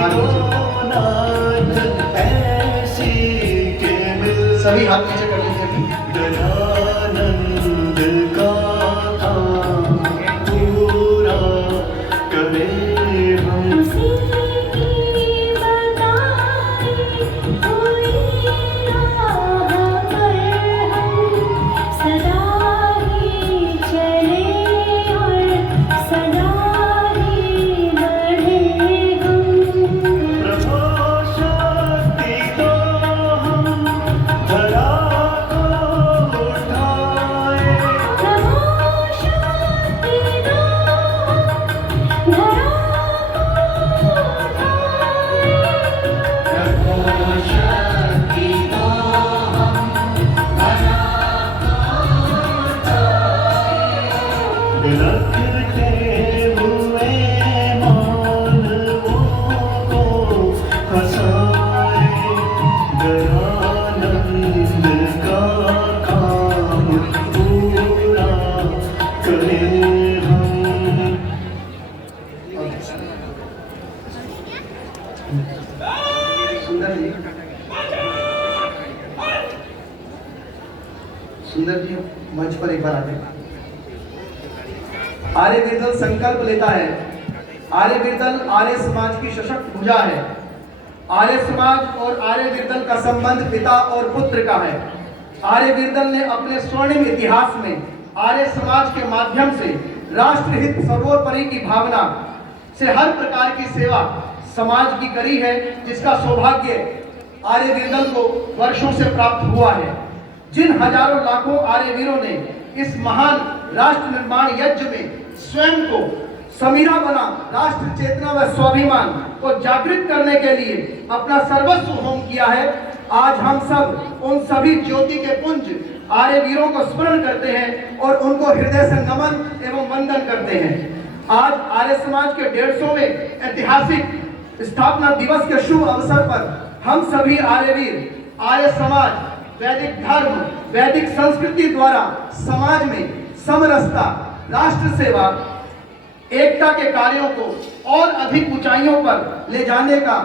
हाथ नीचे, सभी हाथ नीचे कर लीजिए अभी। सुंदर जी, सुंदर जी मंच पर एक बार आते। आर्य वीरदल संकल्प लेता है। आर्य वीरदल आर्य समाज की सशक्त भुजा है। आर्य समाज और आर्य वीरदल का संबंध पिता और पुत्र का है। आर्य वीरदल ने अपने स्वर्णिम इतिहास में आर्य समाज के माध्यम से राष्ट्रहित सर्वोपरि की भावना से हर प्रकार की सेवा समाज की करी है, जिसका सौभाग्य आर्य वीरदल को वर्षों से प्राप्त हुआ है। जिन हजारों लाखों आर्य वीरों ने इस महान राष्ट्र निर्माण यज्ञ में स्वयं को समीरा बना राष्ट्र चेतना व स्वाभिमान को जागृत करने के लिए अपना सर्वस्व होम किया है, आज हम सब उन सभी ज्योति के पुंज आर्य वीरों को स्मरण करते हैं और उनको हृदय से नमन एवं वंदन करते हैं। आज आर्य समाज के 150वें ऐतिहासिक स्थापना दिवस के शुभ अवसर पर हम सभी आर्यवीर आर्य समाज वैदिक धर्म वैदिक संस्कृति द्वारा समाज में समरसता राष्ट्र सेवा एकता के कार्यों को और अधिक ऊंचाइयों पर ले जाने का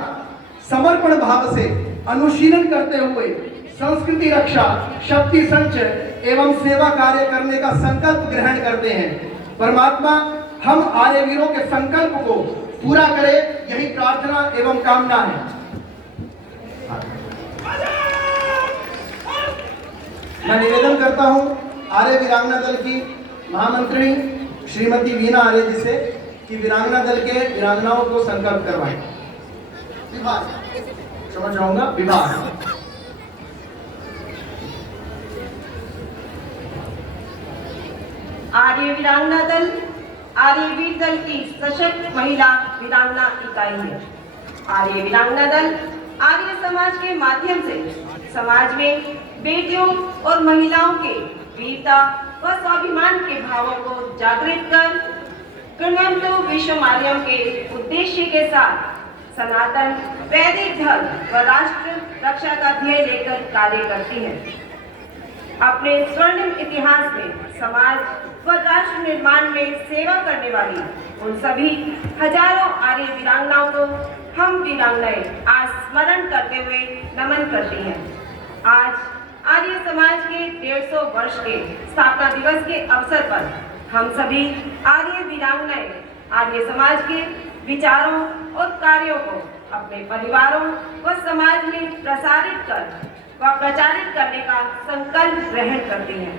समर्पण भाव से अनुशीलन करते हुए संस्कृति रक्षा शक्ति संचय एवं सेवा कार्य करने का संकल्प ग्रहण करते हैं। परमात्मा हम आर्य वीरों के संकल्प को पूरा करे, यही प्रार्थना एवं कामना है। मैं निवेदन करता हूं आर्य वीरांगना दल की महामंत्री श्रीमती वीना आर्य जी से कि वीरांगना दल के वीरांगनाओं को संकल्प करवाएं। विवाह समझ जाऊंगा, विवाह। आर्य वीरांगना दल आर्य वीर दल की सशक्त महिला वीरांगना इकाई है। आर्य वीरांगना दल आर्य समाज के माध्यम से समाज में बेटियों और महिलाओं के वीरता व स्वाभिमान के भावों को जागृत कर कृण्वन्तु विश्वमार्यम के उद्देश्य के साथ सनातन वैदिक धर्म व राष्ट्र रक्षा का ध्येय लेकर कार्य करती है। अपने स्वर्णिम इतिहास में समाज व राष्ट्र निर्माण में सेवा करने वाली उन सभी हजारों आर्य वीरांगनाओं को हम वीरांगनाएं आज स्मरण करते हुए नमन करती हैं। आज आर्य समाज के 150 वर्ष के स्थापना दिवस के अवसर पर हम सभी आर्य वीरांगनाएं आर्य समाज के विचारों और कार्यों को अपने परिवारों व समाज में प्रसारित कर व प्रचारित करने का संकल्प ग्रहण करती हैं।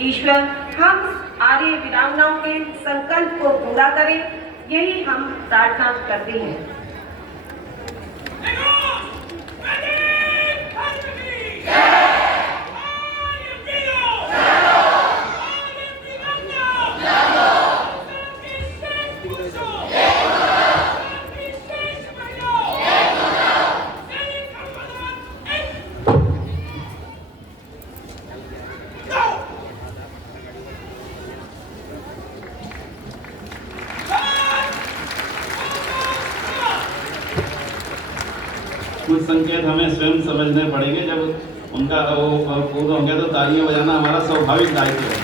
ईश्वर हम आर्य वीरांगनाओं के संकल्प को पूरा करे, यही हम प्रार्थना करते हैं। कुछ संकेत हमें स्वयं समझने पड़ेंगे। जब उनका वो पूर्ण हो गया तो तालियां बजाना हमारा स्वाभाविक दायित्व है।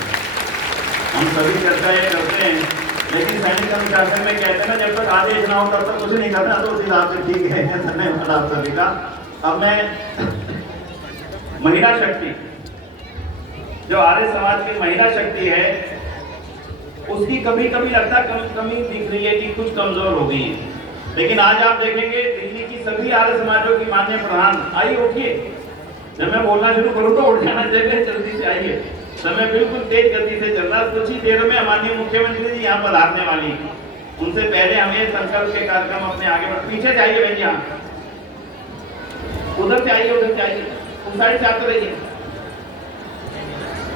हम सभी चर्चा ये करते हैं कि लेकिन सैनिक अनुशासन में कहते हैं ना, जब तक आदेश ना हो तब तक कुछ नहीं करना, तो उस हिसाब से ठीक है। धन्यवाद आप सभी का। अब मैं महिला शक्ति, जो आर्य समाज की महिला शक्ति है, उसकी कभी कभी लगता कमी दिख रही है कि कुछ कमजोर हो गई है। लेकिन आज आप देखेंगे दिल्ली की सभी आर्य समाजों की माननीय प्रधान, आइए उठिए, जब मैं बोलना शुरू करूं तो उठ जाना चाहिए, जल्दी से आइए, समय बिल्कुल तेज गति से चल रहा है। कुछ ही देर में माननीय मुख्यमंत्री जी यहाँ पधारने वाली, उनसे पहले हमें संकल्प के कार्यक्रम अपने आगे बढ़। पीछे जाइए बहन, यहाँ उधर से आइए, उधर से आइए, उस साइड से आते रहिए।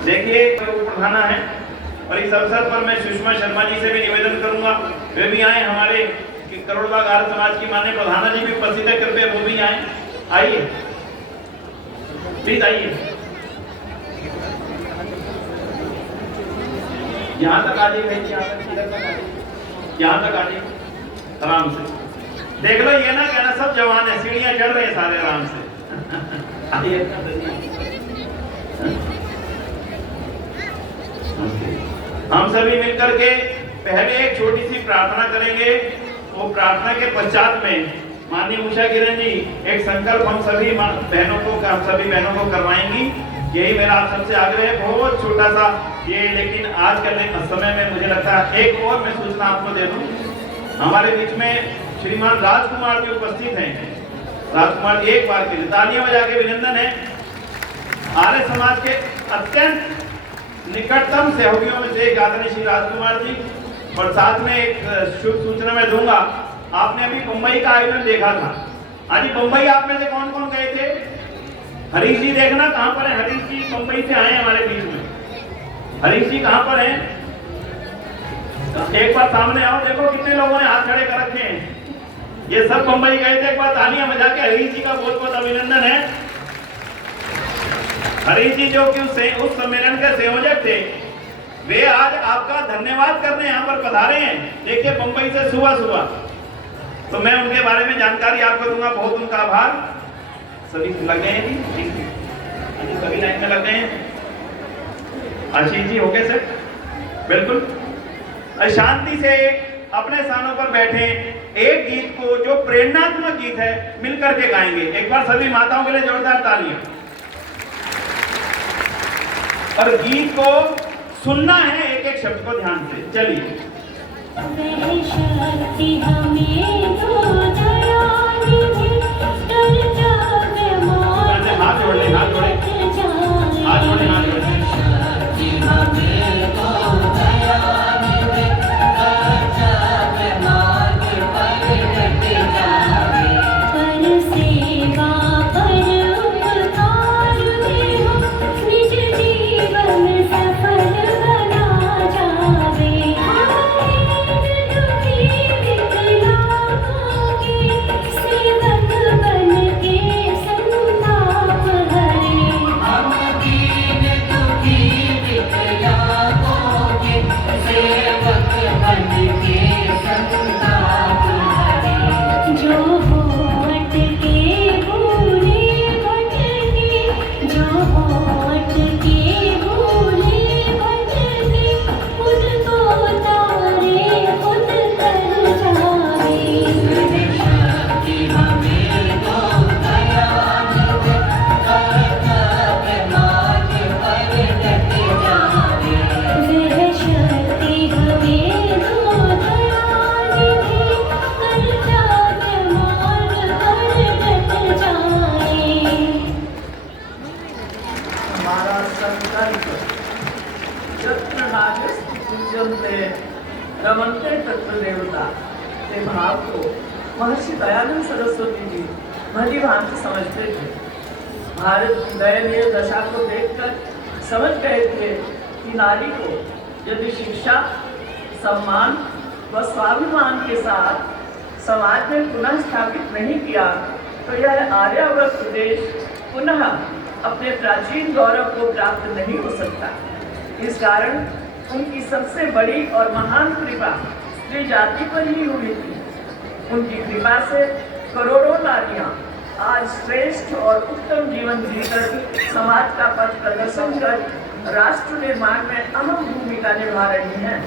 देखिए प्रधाना है, और इस अवसर पर मैं सुषमा शर्मा जी से भी निवेदन करूंगा, वे भी आए। हमारे करोड़बाग आर्य समाज की माननीय प्रधाना जी भी उपस्थित है, कृपया वो भी आए। आइए प्लीज आइए, यहाँ तक आ जाइए, यहाँ तक आ जाइए आराम से। देख लो, ये ना कहना सब जवान है, सीढ़ियां चढ़ रहे हैं सारे आराम से। हम सभी मिलकर के पहले एक छोटी सी प्रार्थना करेंगे। वो प्रार्थना के पश्चात में माननीय उषा किरण जी एक संकल्प हम सभी बहनों को करवाएंगी। यही मेरा आप सबसे आग्रह है, बहुत छोटा सा ये, लेकिन आज के समय में मुझे लगता है एक और मैं सूचना आपको दे दूं। हमारे बीच में श्रीमान राजकुमार जी उपस्थित हैं। राजकुमार, एक बार के लिए तालियां बजा के अभिनंदन है। आर्य समाज के अत्यंत निकटतम सहयोगियों में से एक आदरणीय श्री राजकुमार जी। और साथ में एक शुभ सूचना मैं दूंगा, आपने अभी मुंबई का आयोजन देखा था। आज मुंबई आप में से कौन कौन गए थे? हरीश जी देखना कहां पर है। हरीश जी मुंबई से आए हमारे बीच में। हरीश जी कहां पर हैं? एक बार सामने आओ, देखो कितने लोगों ने हाथ खड़े कर रखे हैं। ये सब मुंबई गए थे। एक बार तालियां बजा के हरीश जी का बहुत बहुत अभिनंदन है। हरीश जी जो कि उस सम्मेलन के संयोजक थे, वे आज आपका धन्यवाद करने यहाँ पर पधारे हैं। देखिए मुंबई से सुबह सुबह, तो मैं उनके बारे में जानकारी आपको दूंगा। बहुत उनका आभार। सभी लग गए हैं जी, सभी लाइन में लग गए हैं। आशीष जी हो गए सर, बिल्कुल शांति से अपने स्थानों पर बैठे। एक गीत को जो प्रेरणात्मक गीत है मिलकर के गाएंगे। एक बार सभी माताओं के लिए जोरदार तालियां। और गीत को सुनना है, एक एक शब्द को ध्यान से। चलिए। हाथ जोड़ ले, हाथ जोड़े, हाथ जोड़े, हाथ जोड़े। रमन्ते तत्व देवता के भाव को महर्षि दयानंद सरस्वती जी भली भांति समझते थे। भारत की दयनीय दशा को देखकर समझ गए थे कि नारी को यदि शिक्षा, सम्मान व स्वाभिमान के साथ समाज में पुनः स्थापित नहीं किया तो यह आर्यावर्त देश पुनः अपने प्राचीन गौरव को प्राप्त नहीं हो सकता। इस कारण उनकी सबसे बड़ी और महान कृपा स्त्री जाति पर ही हुई थी। उनकी कृपा से करोड़ों नारियां आज श्रेष्ठ और उत्तम जीवन जीकर समाज का पथ प्रदर्शन कर राष्ट्र निर्माण में अहम भूमिका निभा रही हैं।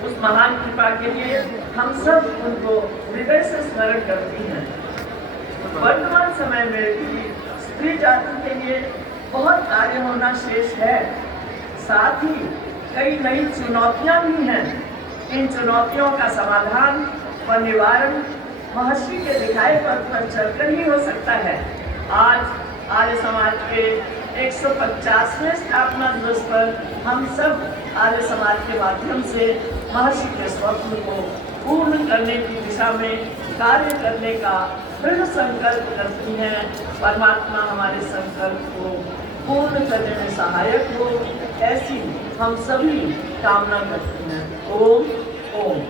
उस महान कृपा के लिए हम सब उनको हृदय से स्मरण करते हैं। वर्तमान समय में भी स्त्री जाति के लिए बहुत कार्य होना शेष है। साथ ही कई नई चुनौतियां भी हैं। इन चुनौतियों का समाधान व निवारण महर्षि के दिखाए पथ पर चलकर ही हो सकता है। आज आर्य समाज के 150वें स्थापना दिवस पर हम सब आर्य समाज के माध्यम से महर्षि के स्वप्न को पूर्ण करने की दिशा में कार्य करने का दृढ़ संकल्प करती हैं। परमात्मा हमारे संकल्प को पूर्ण करने में सहायक हो, ऐसी हम सभी कामना करते हैं। ओम ओम।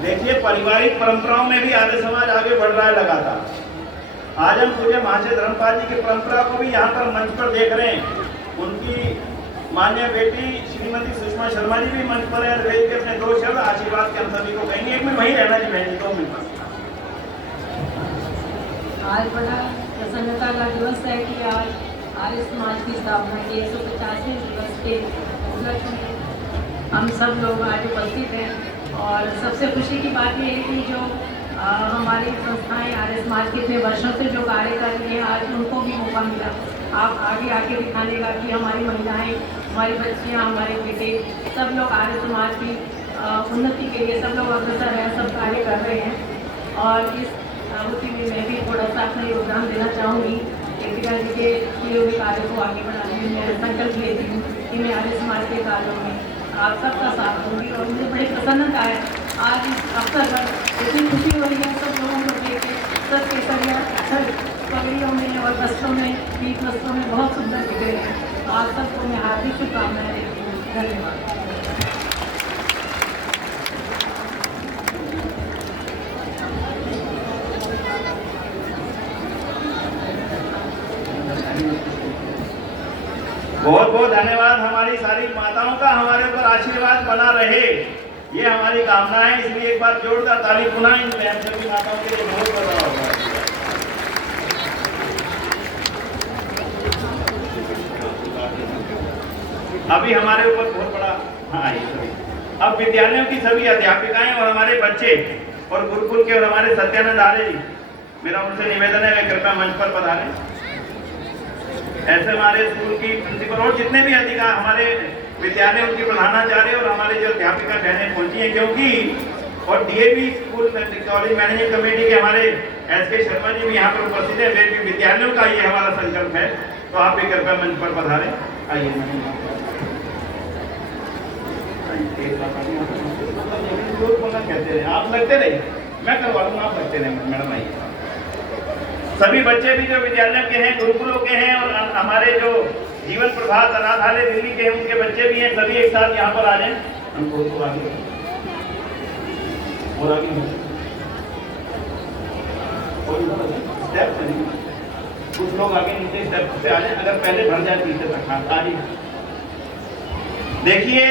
देखिए, पारिवारिक परंपराओं में भी आर्य समाज आगे बढ़ रहा है लगातार। आज हम पूज्य महाशय धर्मपाल जी की परंपरा को भी यहाँ पर मंच पर देख रहे हैं। उनकी मान्य बेटी श्रीमती सुषमा शर्मा जी भी मंच पर है। वे के अपने 2 शब्द आशीर्वाद के हम सभी को कहेंगे। एक मिनट वहीं रहना जी बहन जी, 2 मिनट। आज बड़ा प्रसन्नता का दिवस है कि आज आर्य समाज की स्थापना के 150वें दिवस के उपलक्ष्य में हम सब लोग आज उपस्थित हैं। और सबसे खुशी की बात यह है कि जो हमारी संस्थाएं आर्य समाज के इतने वर्षों से जो कार्य कर रही हैं, आज उनको भी मौका मिला आप आगे आके दिखाने का कि हमारी महिलाएं, हमारी बच्चियां, हमारे बेटे सब लोग आर्य समाज की उन्नति के लिए सब लोग अग्रसर हैं, सब कार्य कर रहे हैं। और इस आवृत्ति में मैं भी थोड़ा सा अपना योगदान देना चाहूँगी। कृतिका जी के किए हुए कार्य को आगे बढ़ाने में मैं संकल्प लेती हूँ कि मैं आर्य समाज के कार्यों में आप सबका साथ दूंगी। और मुझे बड़ी प्रसन्नता है आज इस अवसर पर इतनी खुशी हो रही है सब लोगों को देख के। सब केसरिया पगड़ियों में और वस्त्रों में, पीत वस्त्रों में बहुत सुंदर दिख रहे हैं। आप सबको मैं हार्दिक शुभकामनाएं देती हूँ। धन्यवाद। बहुत बहुत धन्यवाद। हमारी सारी माताओं का हमारे ऊपर आशीर्वाद बना रहे, ये हमारी कामना है। इसलिए एक बार जोरदार ताली पुनः इन बहन सभी माताओं के लिए बहुत बड़ा होगा। अभी हमारे ऊपर बहुत बड़ा अब विद्यालयों की सभी अध्यापिकाएं और हमारे बच्चे और गुरुकुल के और हमारे सत्यानंद आर्य जी, मेरा उनसे निवेदन है वे कृपया मंच पर पधारें। ऐसे हमारे स्कूल की प्रिंसिपल और जितने भी अधिकार हमारे विद्यालय, उनकी प्रधानाचार्य और हमारे जो अध्यापिका बहनें पहुंची हैं, क्योंकि और DAV school college management committee के हमारे एसके शर्मा जी भी यहाँ पर उपस्थित है। वे भी विद्यालयों का ये हमारा संकल्प है, तो आप भी कृपया मंच पर पधारें। आइए कहते रहे, आप लगते रहे, मैं करवा दूंगा, आप लगते रहे मैडम। आइए सभी बच्चे भी जो विद्यालयों के हैं, गुरुकुलों के हैं और हमारे जो जीवन प्रभात अनाथालय दिल्ली के हैं उनके बच्चे भी हैं, सभी एक साथ यहाँ पर आ जाएं। हमको तो आगे और आगे स्टेप से नहीं, कुछ लोग आगे नीचे स्टेप से आ जाएं, अगर पहले भर जाए पीछे तक। हाँ आइए। देखिए,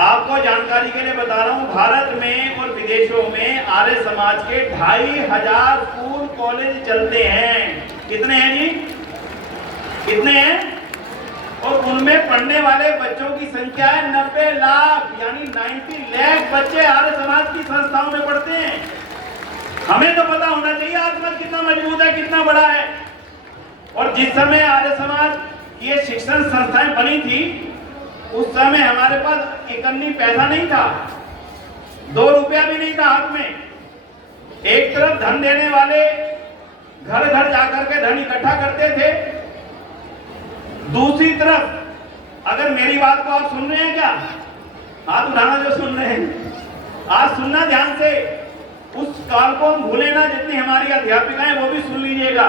आपको जानकारी के लिए बता रहा हूं, भारत में और विदेशों में आर्य समाज के 2500 स्कूल कॉलेज चलते हैं। कितने हैं जी? कितने हैं? और उनमें पढ़ने वाले बच्चों की संख्या है 90 लाख, यानी 90 लाख बच्चे आर्य समाज की संस्थाओं में पढ़ते हैं। हमें तो पता होना चाहिए आर्य समाज कितना मजबूत है, कितना बड़ा है। और जिस समय आर्य समाज की ये शिक्षण संस्थाएं बनी थी, उस समय हमारे पास एक अन्नी पैसा नहीं था, 2 रुपया भी नहीं था हाथ में। एक तरफ धन देने वाले घर घर जाकर के धन इकट्ठा करते थे, दूसरी तरफ अगर मेरी बात को आप सुन रहे हैं क्या? हाथ उठाना जो सुन रहे हैं, आज सुनना ध्यान से। उस काल को हम भूले ना, जितनी हमारी अध्यापिकाएं वो भी सुन लीजिएगा।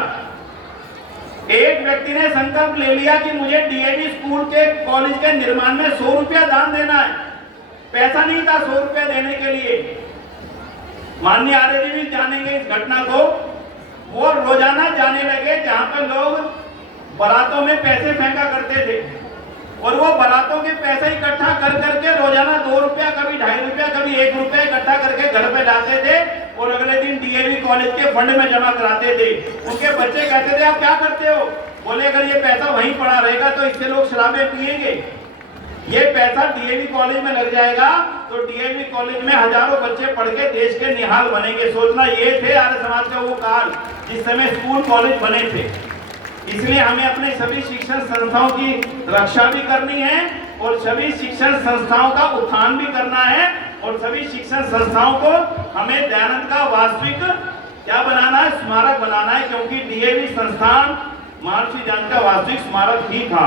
एक व्यक्ति ने संकल्प ले लिया कि मुझे डीएवी स्कूल के कॉलेज के निर्माण में 100 रुपया दान देना है। पैसा नहीं था 100 रुपया देने के लिए। माननीय आर्य जी भी जानेंगे इस घटना को। वो रोजाना जाने लगे जहां पर लोग बारातों में पैसे फेंका करते थे। और वो बारातों के पैसे इकट्ठा कर करके रोजाना 2 रुपया, कभी 2.5 रुपया, कभी 1 रुपया इकट्ठा करके घर पे लाते थे और अगले दिन डीएवी कॉलेज के फंड में जमा कराते थे। उनके बच्चे कहते थे आप क्या करते हो? बोले अगर ये पैसा वहीं पड़ा रहेगा तो इससे लोग शराबें पिएंगे, ये पैसा डीएवी कॉलेज में लग जाएगा तो डीएवी कॉलेज में हजारों बच्चे पढ़ के देश के निहाल बनेंगे। सोचना ये थे आर्य समाज का वो काल जिस समय स्कूल कॉलेज बने थे। इसलिए हमें अपने सभी शिक्षण संस्थाओं की रक्षा भी करनी है और सभी शिक्षण संस्थाओं का उत्थान भी करना है और सभी शिक्षण संस्थाओं को हमें दयानंद का वास्तविक क्या बनाना है, स्मारक बनाना है, क्योंकि डीएवी संस्थान महर्षि दयानंद का वास्तविक स्मारक ही था।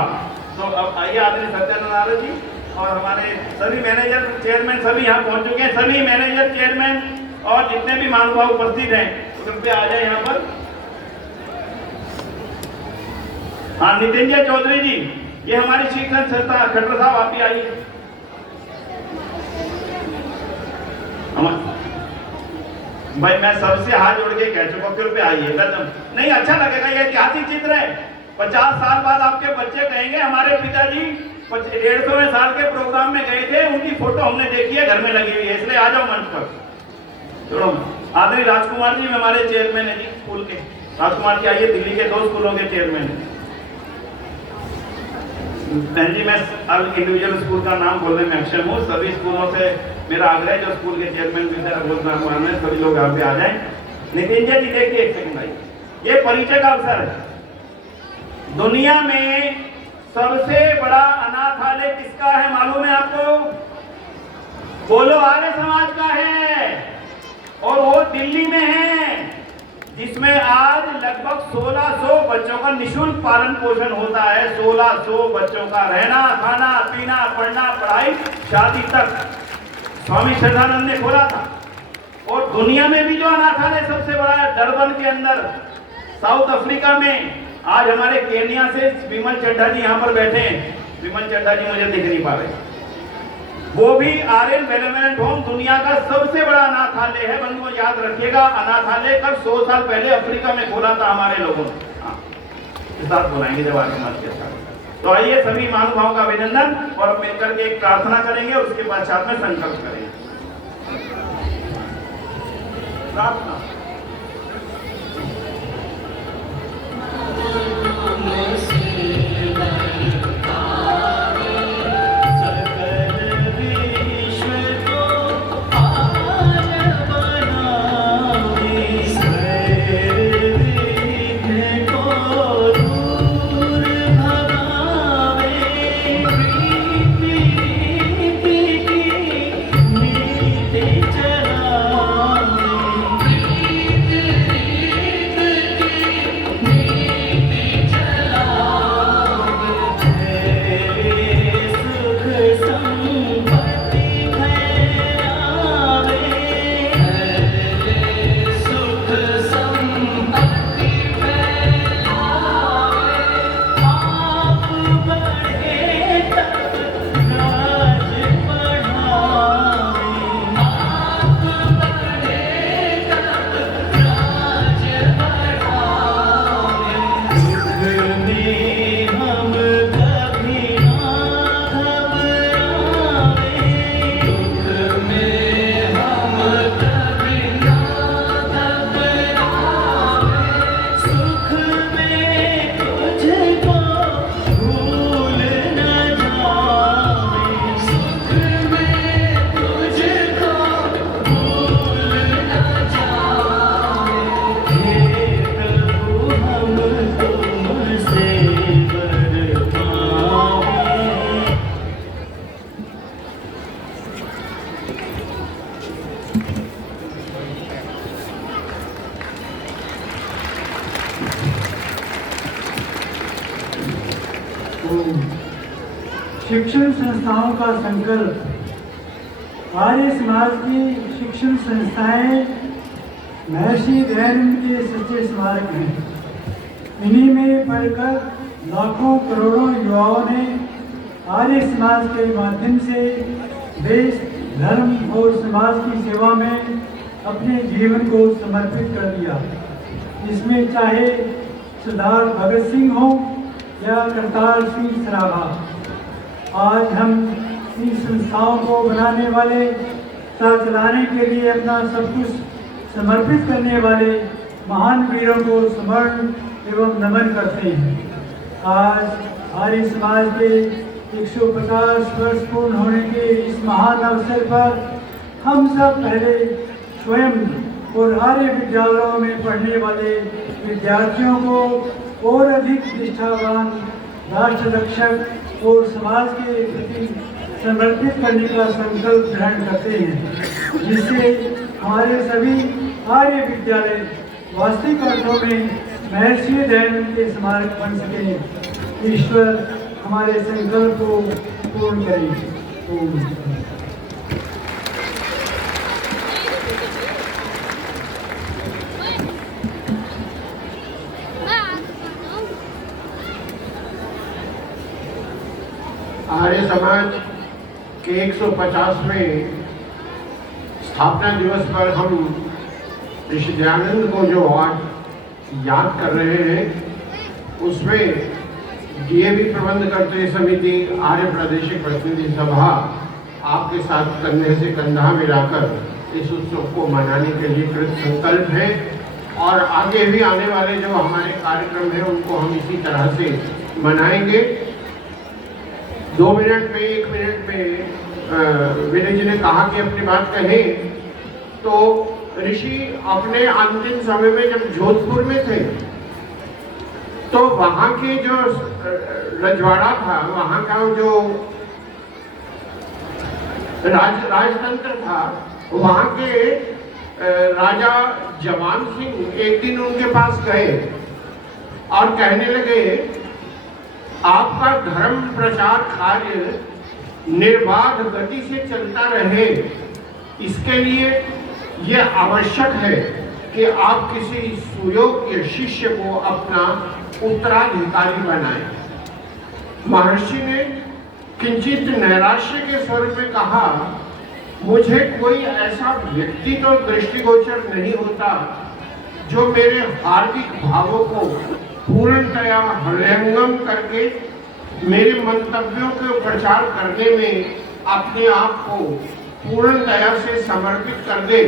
तो अब आइए आदरणीय सत्यानंद नारद जी और हमारे सभी मैनेजर चेयरमैन सभी यहाँ पहुंच चुके हैं। सभी मैनेजर चेयरमैन और जितने भी महानुभाव उपस्थित हैं तो कृपया आ जाए यहाँ पर। हाँ, नितिन चौधरी जी, ये हमारी शिक्षण संस्था। खट्टर साहब आप भी आइए। भाई मैं सबसे हाथ जोड़ के कह चुका, कृपया आइए। नहीं अच्छा लगेगा, ये ऐतिहासिक चित्र है। 50 साल बाद आपके बच्चे कहेंगे हमारे पिताजी 150 साल के प्रोग्राम में गए थे, उनकी फोटो हमने देखी है, घर में लगी हुई है। इसलिए आ जाओ मंच पर। चलो, आदरणीय राजकुमार जी हमारे चेयरमैन है जी स्कूल के। राजकुमार जी आइए, दिल्ली के 2 स्कूलों के चेयरमैन है। बहन जी, मैं इंडिविजुअल स्कूल का नाम बोलने में अक्षम हूँ। सभी स्कूलों से मेरा आग्रह है जो स्कूल के चेयरमैन भी सभी लोग यहाँ पे आ जाएं। नितिन जी देखिए, एक सेकंड भाई, ये परिचय का अवसर है। दुनिया में सबसे बड़ा अनाथालय किसका है मालूम है आपको? बोलो, आर्य समाज का है और वो दिल्ली में है, जिसमें आज लगभग 1600 बच्चों का निःशुल्क पालन पोषण होता है। 1600 बच्चों का रहना, खाना, पीना, पढ़ना, पढ़ाई, शादी तक स्वामी श्रद्धानंद ने खोला था। और दुनिया में भी जो अनाथालय सबसे बड़ा है, डरबन के अंदर साउथ अफ्रीका में। आज हमारे केन्या से विमल चड्ढा जी यहाँ पर बैठे हैं। विमल चड्ढा जी मुझे दिख नहीं पा रहे, वो भी आर्यन बेनेवलेंट होम दुनिया का सबसे बड़ा अनाथालय है। बंधुओं याद रखिएगा, अनाथालय कब 100 साल पहले अफ्रीका में खोला था हमारे लोगों ने। हाँ, इस बात बुलाएंगे जब आगे समाज के साथ। तो आइए सभी महानुभावों का अभिनंदन और अब मिलकर के एक प्रार्थना करेंगे और उसके बाद साथ में संकल्प करेंगे। प्रार्थना। शिक्षण संस्थाओं का संकल्प। आर्य समाज की शिक्षण संस्थाएं महर्षि दयानंद के सच्चे स्मारक हैं। इन्हीं में पढ़कर लाखों करोड़ों युवाओं ने आर्य समाज के माध्यम से देश, धर्म और समाज की सेवा में अपने जीवन को समर्पित कर दिया। इसमें चाहे सरदार भगत सिंह हो या करतार सिंह सराभा, आज हम इन संस्थाओं को बनाने वाले तथा चलाने के लिए अपना सब कुछ समर्पित करने वाले महान वीरों को स्मरण एवं नमन करते हैं। आज आर्य समाज के 150 वर्ष पूर्ण होने के इस महान अवसर पर हम सब पहले स्वयं और आर्य विद्यालयों में पढ़ने वाले विद्यार्थियों को और अधिक निष्ठावान, राष्ट्र रक्षक और समाज के प्रति समर्पित करने का संकल्प ग्रहण करते हैं, जिससे हमारे सभी आर्य विद्यालय वास्तविक अर्थों में महर्षि दयानंद के स्मारक बन सके। ईश्वर हमारे संकल्प को पूर्ण करें। ओम। आर्य समाज के 150वें स्थापना दिवस पर हम ऋषि दयानंद को जो आज याद कर रहे हैं, उसमें डीएवी प्रबंधकर्ता समिति आर्य प्रादेशिक प्रतिनिधि सभा आपके साथ कंधे से कंधा मिलाकर इस उत्सव को मनाने के लिए कृत संकल्प है। और आगे भी आने वाले जो हमारे कार्यक्रम हैं उनको हम इसी तरह से मनाएंगे। 2 मिनट में 1 मिनट में विनय जी ने कहा कि अपनी बात कहें, तो ऋषि अपने अंतिम समय में जब जोधपुर में थे तो वहाँ के जो रजवाड़ा था, वहाँ का जो राजतंत्र था, वहाँ के राजा जवान सिंह एक दिन उनके पास गए और कहने लगे, आपका धर्म प्रचार कार्य निर्बाध गति से चलता रहे, इसके लिए यह आवश्यक है कि आप किसी सुयोग्य शिष्य को अपना उत्तराधिकारी बनाएं। महर्षि ने किंचित नैराश्य के स्वर में कहा, मुझे कोई ऐसा व्यक्ति तो दृष्टिगोचर नहीं होता जो मेरे हार्दिक भावों को पूर्णतया हृदयंगम करके मेरे मंतव्यों के प्रचार करने में अपने आप को पूर्णतया से समर्पित कर दे।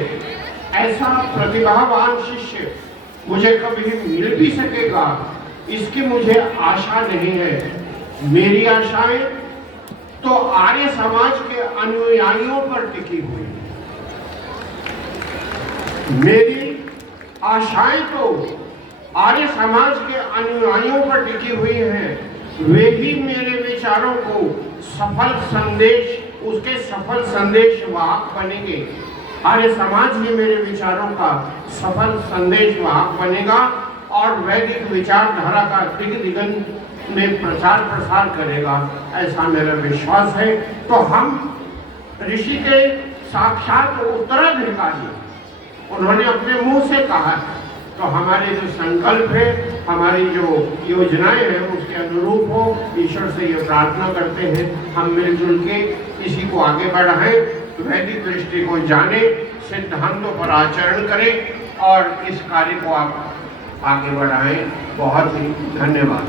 ऐसा प्रतिभावान शिष्य मुझे कभी मिल भी सकेगा, इसकी मुझे आशा नहीं है। मेरी आशाएं तो आर्य समाज के अनुयायियों पर टिकी हुई, मेरी आशाएं तो आर्य समाज के अनुयायियों पर टिकी हुई हैं। वे ही मेरे विचारों को सफल संदेश, उसके सफल संदेश वाहक बनेंगे। आर्य समाज ही मेरे विचारों का सफल संदेश वाहक बनेगा और वैदिक विचारधारा का दिग दिगंत में प्रचार प्रसार करेगा, ऐसा मेरा विश्वास है। तो हम ऋषि के साक्षात उत्तराधिकारी, उन्होंने अपने मुंह से कहा है, तो हमारे जो संकल्प है, हमारी जो योजनाएं हैं, उसके अनुरूप हो, ईश्वर से ये प्रार्थना करते हैं हम मिलजुल के इसी को आगे बढ़ाएं, वैदिक दृष्टि को जाने, सिद्धांतों पर आचरण करें और इस कार्य को आप आगे बढ़ाएं। बहुत ही धन्यवाद।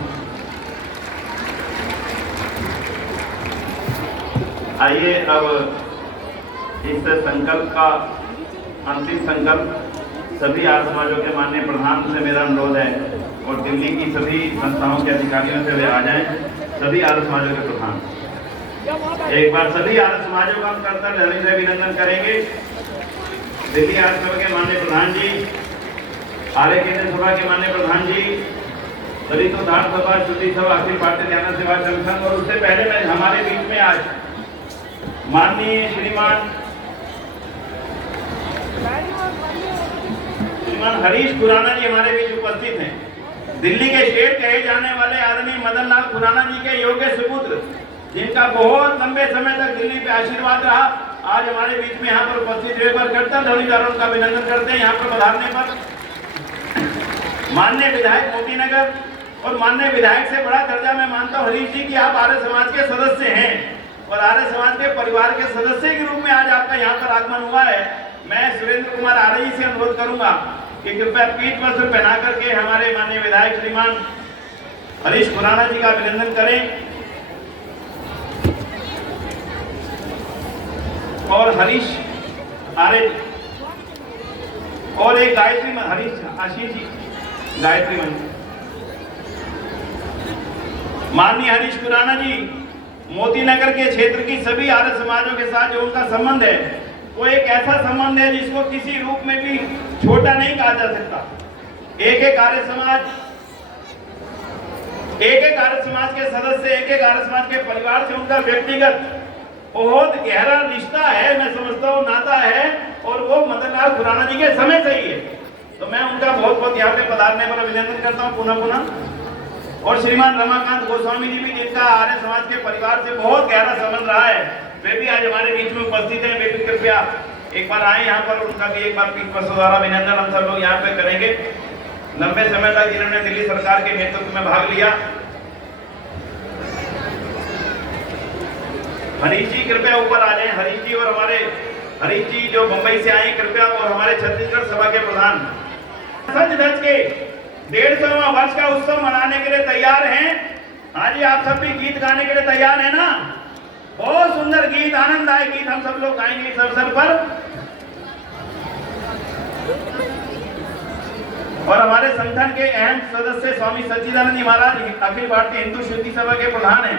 आइए अब इस संकल्प का अंतिम संकल्प सभी आर्य समाजों के माननीय प्रधान से मेरा अनुरोध है और दिल्ली की सभी संस्थाओं के अधिकारियों से वे आ जाएं, सभी आर्य समाजों के प्रधान। एक बार सभी आर्य समाजों का हम करतल हृदय से अभिनंदन करेंगे। दिल्ली आर्य सभा के माननीय प्रधान जी, आर्य केंद्र सभा के माननीय प्रधान जी, दलित उद्धार सभा, शुद्धि सभा, अखिल भारतीय ज्ञान सेवा संगठन, और उससे पहले मैं हमारे बीच में आज माननीय श्रीमान हरीश खुराना जी हमारे बीच उपस्थित हैं। दिल्ली के शेर कहे जाने वाले आदमी मदन लाल खुराना जी के योग्य सुपुत्र, जिनका बहुत लंबे समय तक दिल्ली पे आशीर्वाद रहा, आज हमारे बीच में यहाँ पर उपस्थित हुए पर करता धन्यवाद का अभिनंदन करते हैं। यहाँ पर पधारने पर माननीय विधायक मोती नगर और माननीय विधायक से बड़ा दर्जा मैं मानता हूँ हरीश जी की आप आर्य समाज के सदस्य हैं और आर्य समाज के परिवार के सदस्य के रूप में आज आपका यहाँ पर आगमन हुआ है। मैं सुरेंद्र कुमार आर्य जी से अनुरोध करूंगा कि कृपया पीठ वस्त्र पहना करके हमारे माननीय विधायक श्रीमान हरीश खुराना जी का अभिनंदन करें। और हरीश आर्य और एक गायत्री हरीश आशीष जी गायत्री मंच। माननीय हरीश खुराना जी मोती नगर के क्षेत्र की सभी आर्य समाजों के साथ जो उनका संबंध है वो एक ऐसा संबंध है जिसको किसी रूप में भी छोटा नहीं कहा जा सकता। एक आर्य समाज के सदस्य, एक आर्य समाज के परिवार से उनका व्यक्तिगत बहुत गहरा रिश्ता है, मैं समझता हूँ नाता है, और वो मदन लाल खुराना जी के समय से ही है। तो मैं उनका बहुत बहुत यहाँ पे पधारने पर अभिनंदन करता हूँ पुनः। और श्रीमान रमाकांत गोस्वामी जी भी, जिनका आर्य समाज के परिवार से बहुत गहरा संबंध रहा है, वे भी आज हमारे बीच में उपस्थित हैं। वे भी कृपया एक बार आए यहाँ पर, उनका भी एक बार द्वारा अभिनंदन हम सब लोग यहाँ पे करेंगे। लंबे समय तक जिन्होंने दिल्ली सरकार के नेतृत्व में भाग लिया। हरीश जी कृपया ऊपर आ जाएं। हरीश जी और हमारे हरीश जी जो मुंबई से आए कृपया, और हमारे छत्तीसगढ़ सभा के प्रधान सच धज के 150वां वर्ष का उत्सव मनाने के लिए तैयार हैं। हाँ जी, आप सब भी गीत गाने के लिए तैयार हैं ना? बहुत सुंदर गीत, आनंददायक गीत हम सब लोग गाएंगे इस अवसर पर। और हमारे संगठन के अहम सदस्य स्वामी सच्चिदानंद जी महाराज अखिल भारतीय हिंदू शुद्धि सभा के प्रधान हैं,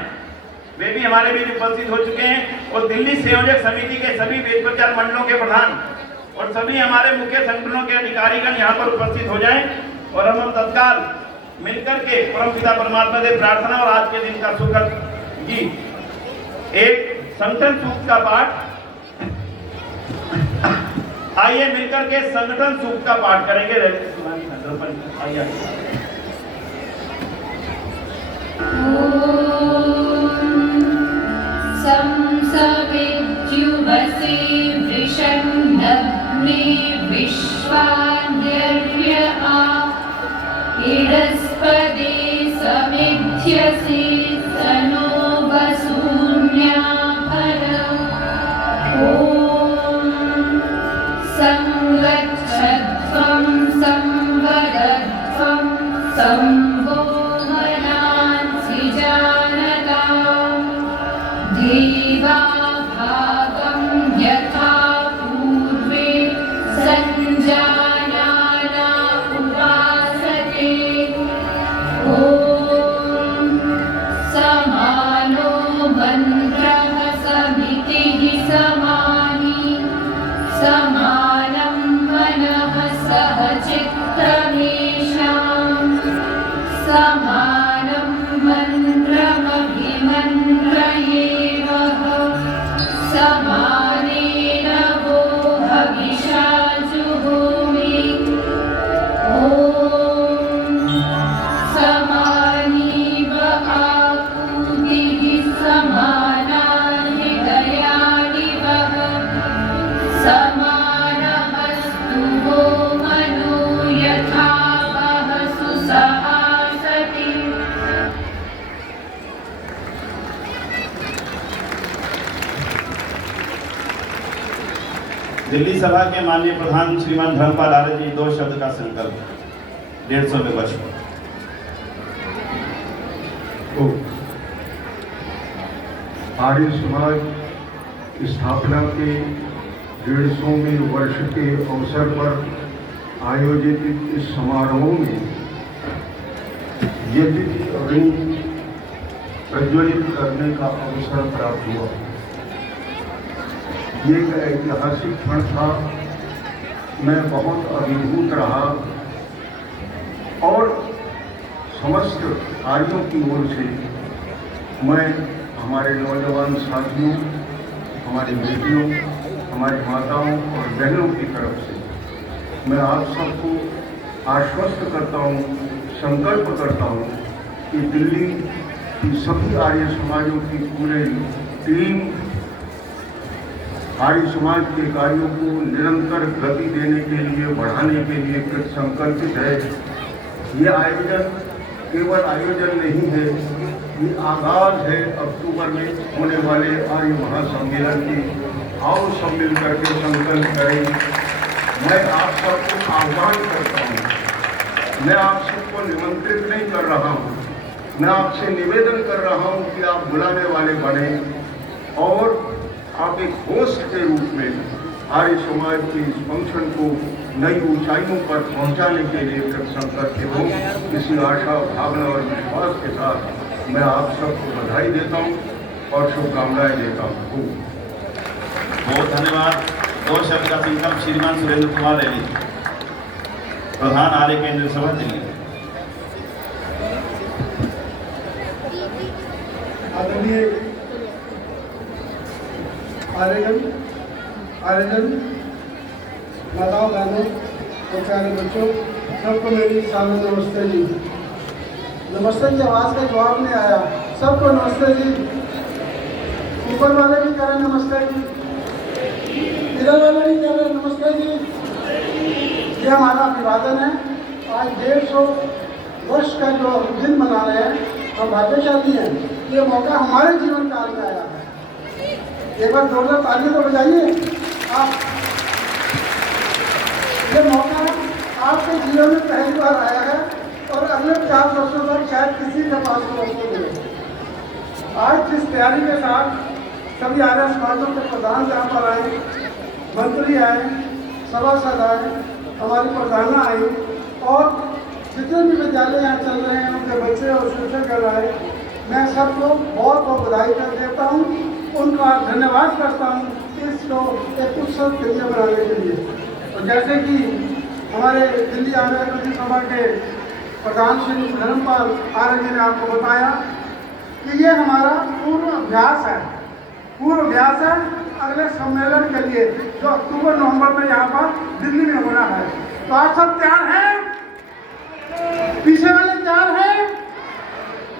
वे भी हमारे बीच उपस्थित हो चुके हैं। और दिल्ली संयोजक समिति के सभी वेद प्रचार मंडलों के प्रधान और सभी हमारे मुख्य संगठनों के अधिकारीगण यहाँ पर उपस्थित हो जाएं और हम तत्काल मिलकर के परमपिता परमात्मा से प्रार्थना और आज के दिन का सुखद गीत, एक संगठन सूक्त का पाठ, आइए मिलकर के संगठन सूक्त का पाठ करेंगे। आइए संसविद्युवसे वृषन्नग्ने विश्वान्यर्यः इडस्पदे समिध्यसे सनो वसून्याभरम् ॐ संगच्छध्वं संवदध्वं संवो मनांसि जानताम् देवा भागं यथा पूर्वे संजानाना उपासते ॐ समानो मन्त्रः समितिः समानि समानं मनः सह चित्तमेषाम् समानं मन्त्रमभिमन्त्रयेवः समानेन वो हविषा जुहोमि ॐ समानीव आपूतिः समानानि दयानि वः समानमस्तु वो मनो यथा वः सुसहासति। दिल्ली सभा के माननीय प्रधान श्रीमान धर्मपाल आर्य जी 2 शब्द का संकल्प 150वें वर्ष पर। आर्य समाज स्थापना के 150वें वर्ष के अवसर पर आयोजित इस समारोह में यज्ञ की अग्नि प्रज्वलित करने का अवसर प्राप्त हुआ। ये एक ऐतिहासिक क्षण था। मैं बहुत अभिभूत रहा और समस्त आर्यों की ओर से मैं हमारे नौजवान साथियों, हमारी बेटियों, हमारी माताओं और बहनों की तरफ से मैं आप सबको आश्वस्त करता हूँ, संकल्प करता हूँ कि दिल्ली की सभी आर्य समाजों की पूरी टीम आर्य समाज के कार्यों को निरंतर गति देने के लिए, बढ़ाने के लिए कृत संकल्पित है। ये आयोजन केवल आयोजन नहीं है, ये आगाज है अक्टूबर में होने वाले आर्य महासम्मेलन की। आओ सब मिल करके संकल्प करें। मैं आप सबको आह्वान करता हूँ, मैं आप सबको निमंत्रित नहीं कर रहा हूँ, मैं आपसे निवेदन कर रहा हूँ कि आप बुलाने वाले बने और आप एक होस्ट के रूप में आर्य समाज के इस फंक्शन को नई ऊंचाइयों पर पहुंचाने के लिए संकल्प हो। इसी आशा, भावना और विश्वास के साथ मैं आप सबको बधाई देता हूं और शुभकामनाएं देता हूं। बहुत धन्यवाद। 2 शब्द का संकल्प श्रीमान सुरेंद्र कुमार रैली, प्रधान आर्य केंद्र सभा दिल्ली। आदरणीय आर्यजन, माताओं, बहनों और प्यारे बच्चों, सबको मेरी सामने नमस्ते जी। नमस्ते की आवाज़ का जवाब नहीं आया। सबको नमस्ते जी। ऊपर वाले भी कह रहे नमस्ते जी, इधर वाले भी कह रहे नमस्ते जी। ये हमारा अभिवादन है। आज 150 वर्ष का जो दिन मना रहे हैं, हम भाग्यशाली हैं। ये मौका हमारे जीवन काल में आया है। एक बार जोरदार ताली तो बजाइए आप। ये मौका आपके जीवन में पहली बार आया है और अगले 4 वर्षों तक शायद किसी के पास मौका मिले। आज जिस तैयारी के साथ सभी आर्य समाजों के प्रधान यहाँ पर आए, मंत्री आए, सभासद आए, हमारी प्रधाना आई और जितने भी विद्यालय यहाँ चल रहे हैं उनके बच्चे और शिक्षक आए, मैं सबको बहुत बहुत बधाई कर देता हूँ, उनका धन्यवाद करता हूँ इसको एक उत्सव के लिए बनाने के लिए। और जैसे कि हमारे दिल्ली आर्य कृषि सभा के प्रधान श्री धर्मपाल आर्य जी ने आपको बताया कि ये हमारा पूर्व अभ्यास है। अगले सम्मेलन के लिए जो अक्टूबर-नवंबर में यहाँ पर दिल्ली में होना है। तो आप सब तैयार हैं? पीछे वाले तैयार हैं?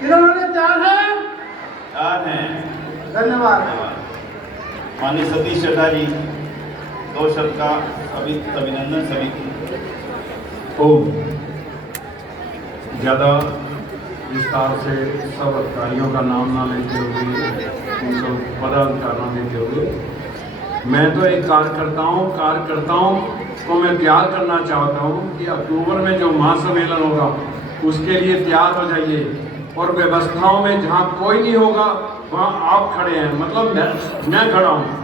इधर वाले तैयार हैं? तैयार हैं। धन्यवाद। माननीय सतीश चड्ढा जी, 2 शब्द का अभिनंदन सभी को। ज़्यादा विस्तार से सब अधिकारियों का नाम ना लेते हुए, उनको पदाधिकार ना देते हुए, मैं तो एक कार्यकर्ताओं को मैं तैयार करना चाहता हूँ कि अक्टूबर में जो महासम्मेलन होगा उसके लिए तैयार हो जाइए। और व्यवस्थाओं में जहाँ कोई नहीं होगा वहाँ आप खड़े हैं, मतलब मैं खड़ा हूँ।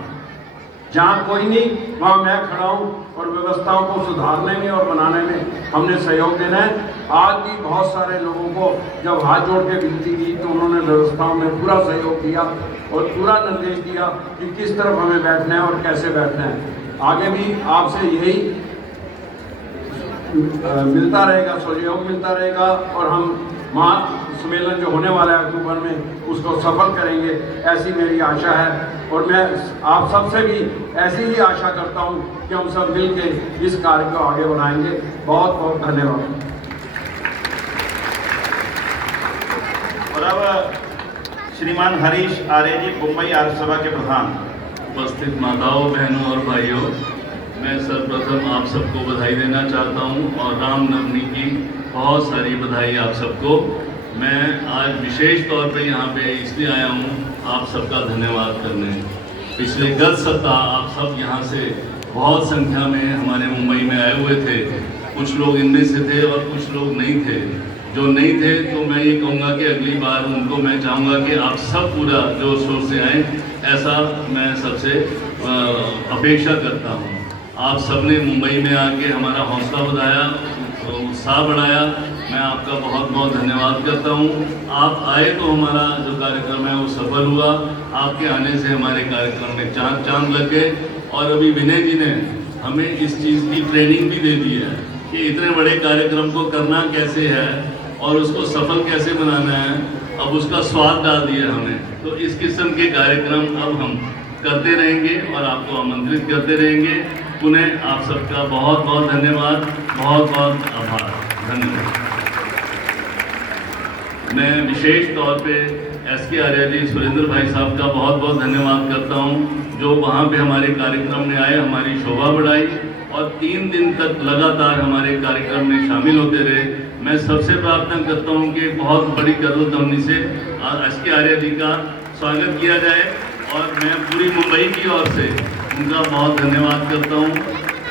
जहाँ कोई नहीं वहाँ मैं खड़ा हूँ और व्यवस्थाओं को सुधारने में और बनाने में हमने सहयोग देना है। आज भी बहुत सारे लोगों को जब हाथ जोड़ के विनती की तो उन्होंने व्यवस्थाओं में पूरा सहयोग दिया और पूरा निर्देश दिया कि किस तरफ हमें बैठना है और कैसे बैठना है। आगे भी आपसे यही मिलता रहेगा, सहयोग मिलता रहेगा और हम महासम्मेलन जो होने वाला है अक्टूबर में उसको सफल करेंगे, ऐसी मेरी आशा है। और मैं आप सबसे भी ऐसी ही आशा करता हूँ कि हम सब मिलकर इस कार्य को आगे बढ़ाएंगे। बहुत बहुत धन्यवाद। और अब श्रीमान हरीश आर्य जी, मुंबई आर्य सभा के प्रधान। उपस्थित माताओं, बहनों और भाइयों, मैं सर्वप्रथम आप सबको बधाई देना चाहता हूं और रामनवमी की बहुत सारी बधाई आप सबको। मैं आज विशेष तौर पे यहाँ पे इसलिए आया हूँ आप सबका धन्यवाद करने। पिछले गत सप्ताह आप सब यहाँ से बहुत संख्या में हमारे मुंबई में आए हुए थे। कुछ लोग इनमें से थे और कुछ लोग नहीं थे। जो नहीं थे तो मैं ये कहूँगा कि अगली बार उनको मैं चाहूँगा कि आप सब पूरा जोर शोर से आएँ, ऐसा मैं सबसे अपेक्षा करता हूँ। आप सबने मुंबई में आके हमारा हौसला बढ़ाया, उत्साह बढ़ाया, मैं आपका बहुत बहुत धन्यवाद करता हूँ। आप आए तो हमारा जो कार्यक्रम है वो सफल हुआ। आपके आने से हमारे कार्यक्रम में चांद लग गए। और अभी विनय जी ने हमें इस चीज़ की ट्रेनिंग भी दे दी है कि इतने बड़े कार्यक्रम को करना कैसे है और उसको सफल कैसे बनाना है। अब उसका स्वाद डाल दिया हमें। तो इस किस्म के कार्यक्रम अब हम करते रहेंगे और आपको आमंत्रित करते रहेंगे। पुनः आप सबका बहुत बहुत धन्यवाद, बहुत बहुत आभार। धन्यवाद। मैं विशेष तौर पे एसके आर्य जी, सुरेंद्र भाई साहब का बहुत बहुत धन्यवाद करता हूं, जो वहां पे हमारे कार्यक्रम में आए, हमारी शोभा बढ़ाई और 3 दिन तक लगातार हमारे कार्यक्रम में शामिल होते रहे। मैं सबसे प्रार्थना करता हूं कि बहुत बड़ी कदरदामनी से एसके आर्य जी का स्वागत किया जाए और मैं पूरी मुंबई की ओर से उनका बहुत धन्यवाद करता हूं।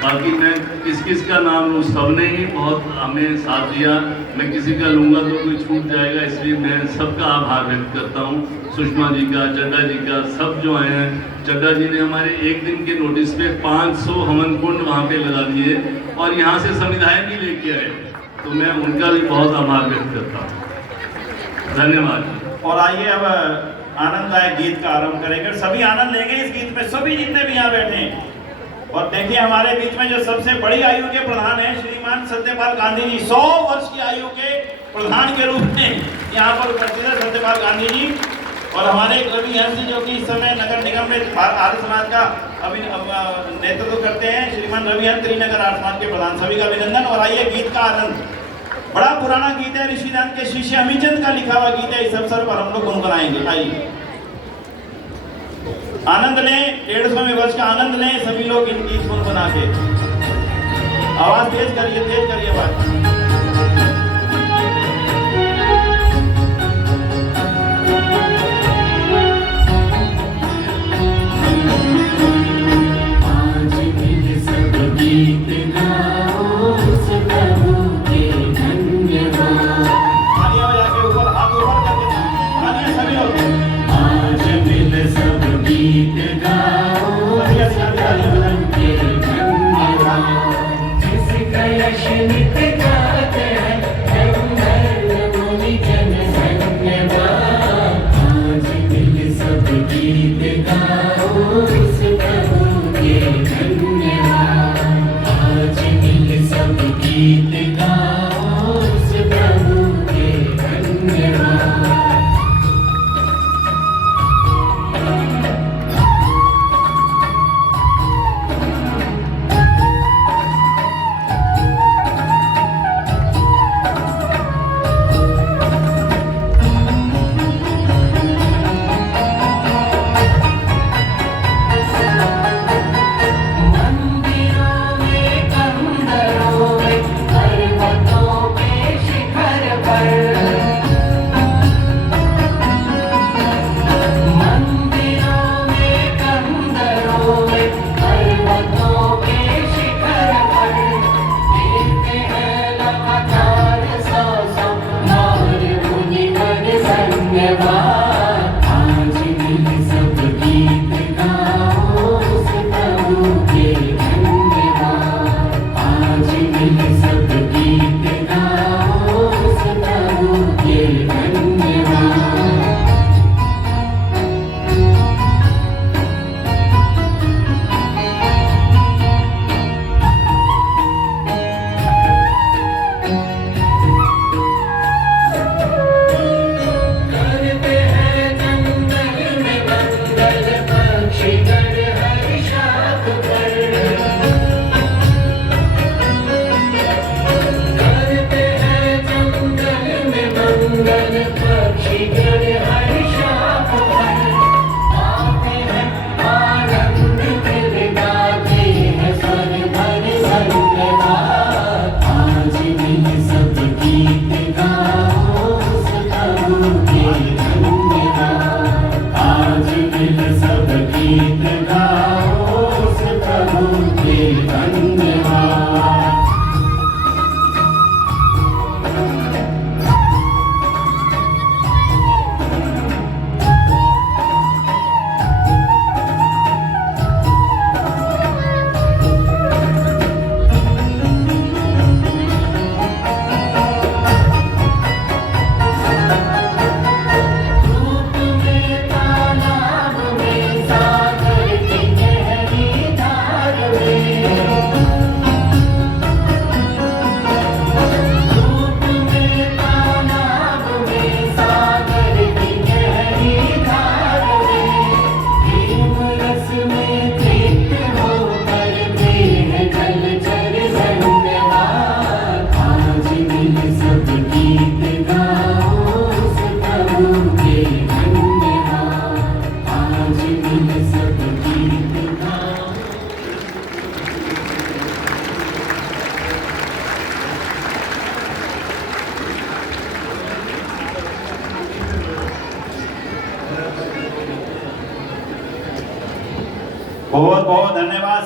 बाकी मैं किस किस का नाम लूँ, सबने ही बहुत हमें साथ दिया। मैं किसी का लूँगा तो कोई छूट जाएगा, इसलिए मैं सबका आभार व्यक्त करता हूँ। सुषमा जी का, चड्डा जी का, सब जो आए हैं। चड्डा जी ने हमारे एक दिन के नोटिस पे 500 हवन कुंड वहाँ पे लगा दिए और यहाँ से संविधायक भी लेके आए, तो मैं उनका भी बहुत आभार व्यक्त करता हूँ। धन्यवाद। और आइए अब आनंददायक गीत का आरंभ करेंगे। सभी आनंद लेंगे इस गीत में, सभी जितने भी यहाँ बैठे हैं। और देखिए हमारे बीच में जो सबसे बड़ी आयु के प्रधान है श्रीमान सत्यपाल गांधी जी, 100 वर्ष की आयु के प्रधान के रूप में यहाँ पर उपस्थित है सत्यपाल गांधी जी। और हमारे रवि हंस जी जो कि इस समय नगर निगम में आर्य समाज का नेतृत्व करते हैं, श्रीमान रवि हंस त्रिनगर आर्य समाज के प्रधान, सभी का अभिनंदन। और आइए गीत का आनंद। बड़ा पुराना गीत है, ऋषिदान के शिष्य अमीचंद का लिखा हुआ गीत है। इस अवसर पर हम लोग गुनगुनाएंगे। आइए आनंद लें, 150वें वर्ष का आनंद लें सभी लोग इन गीत गुनगुना के। आवाज तेज करिए आवाज। करते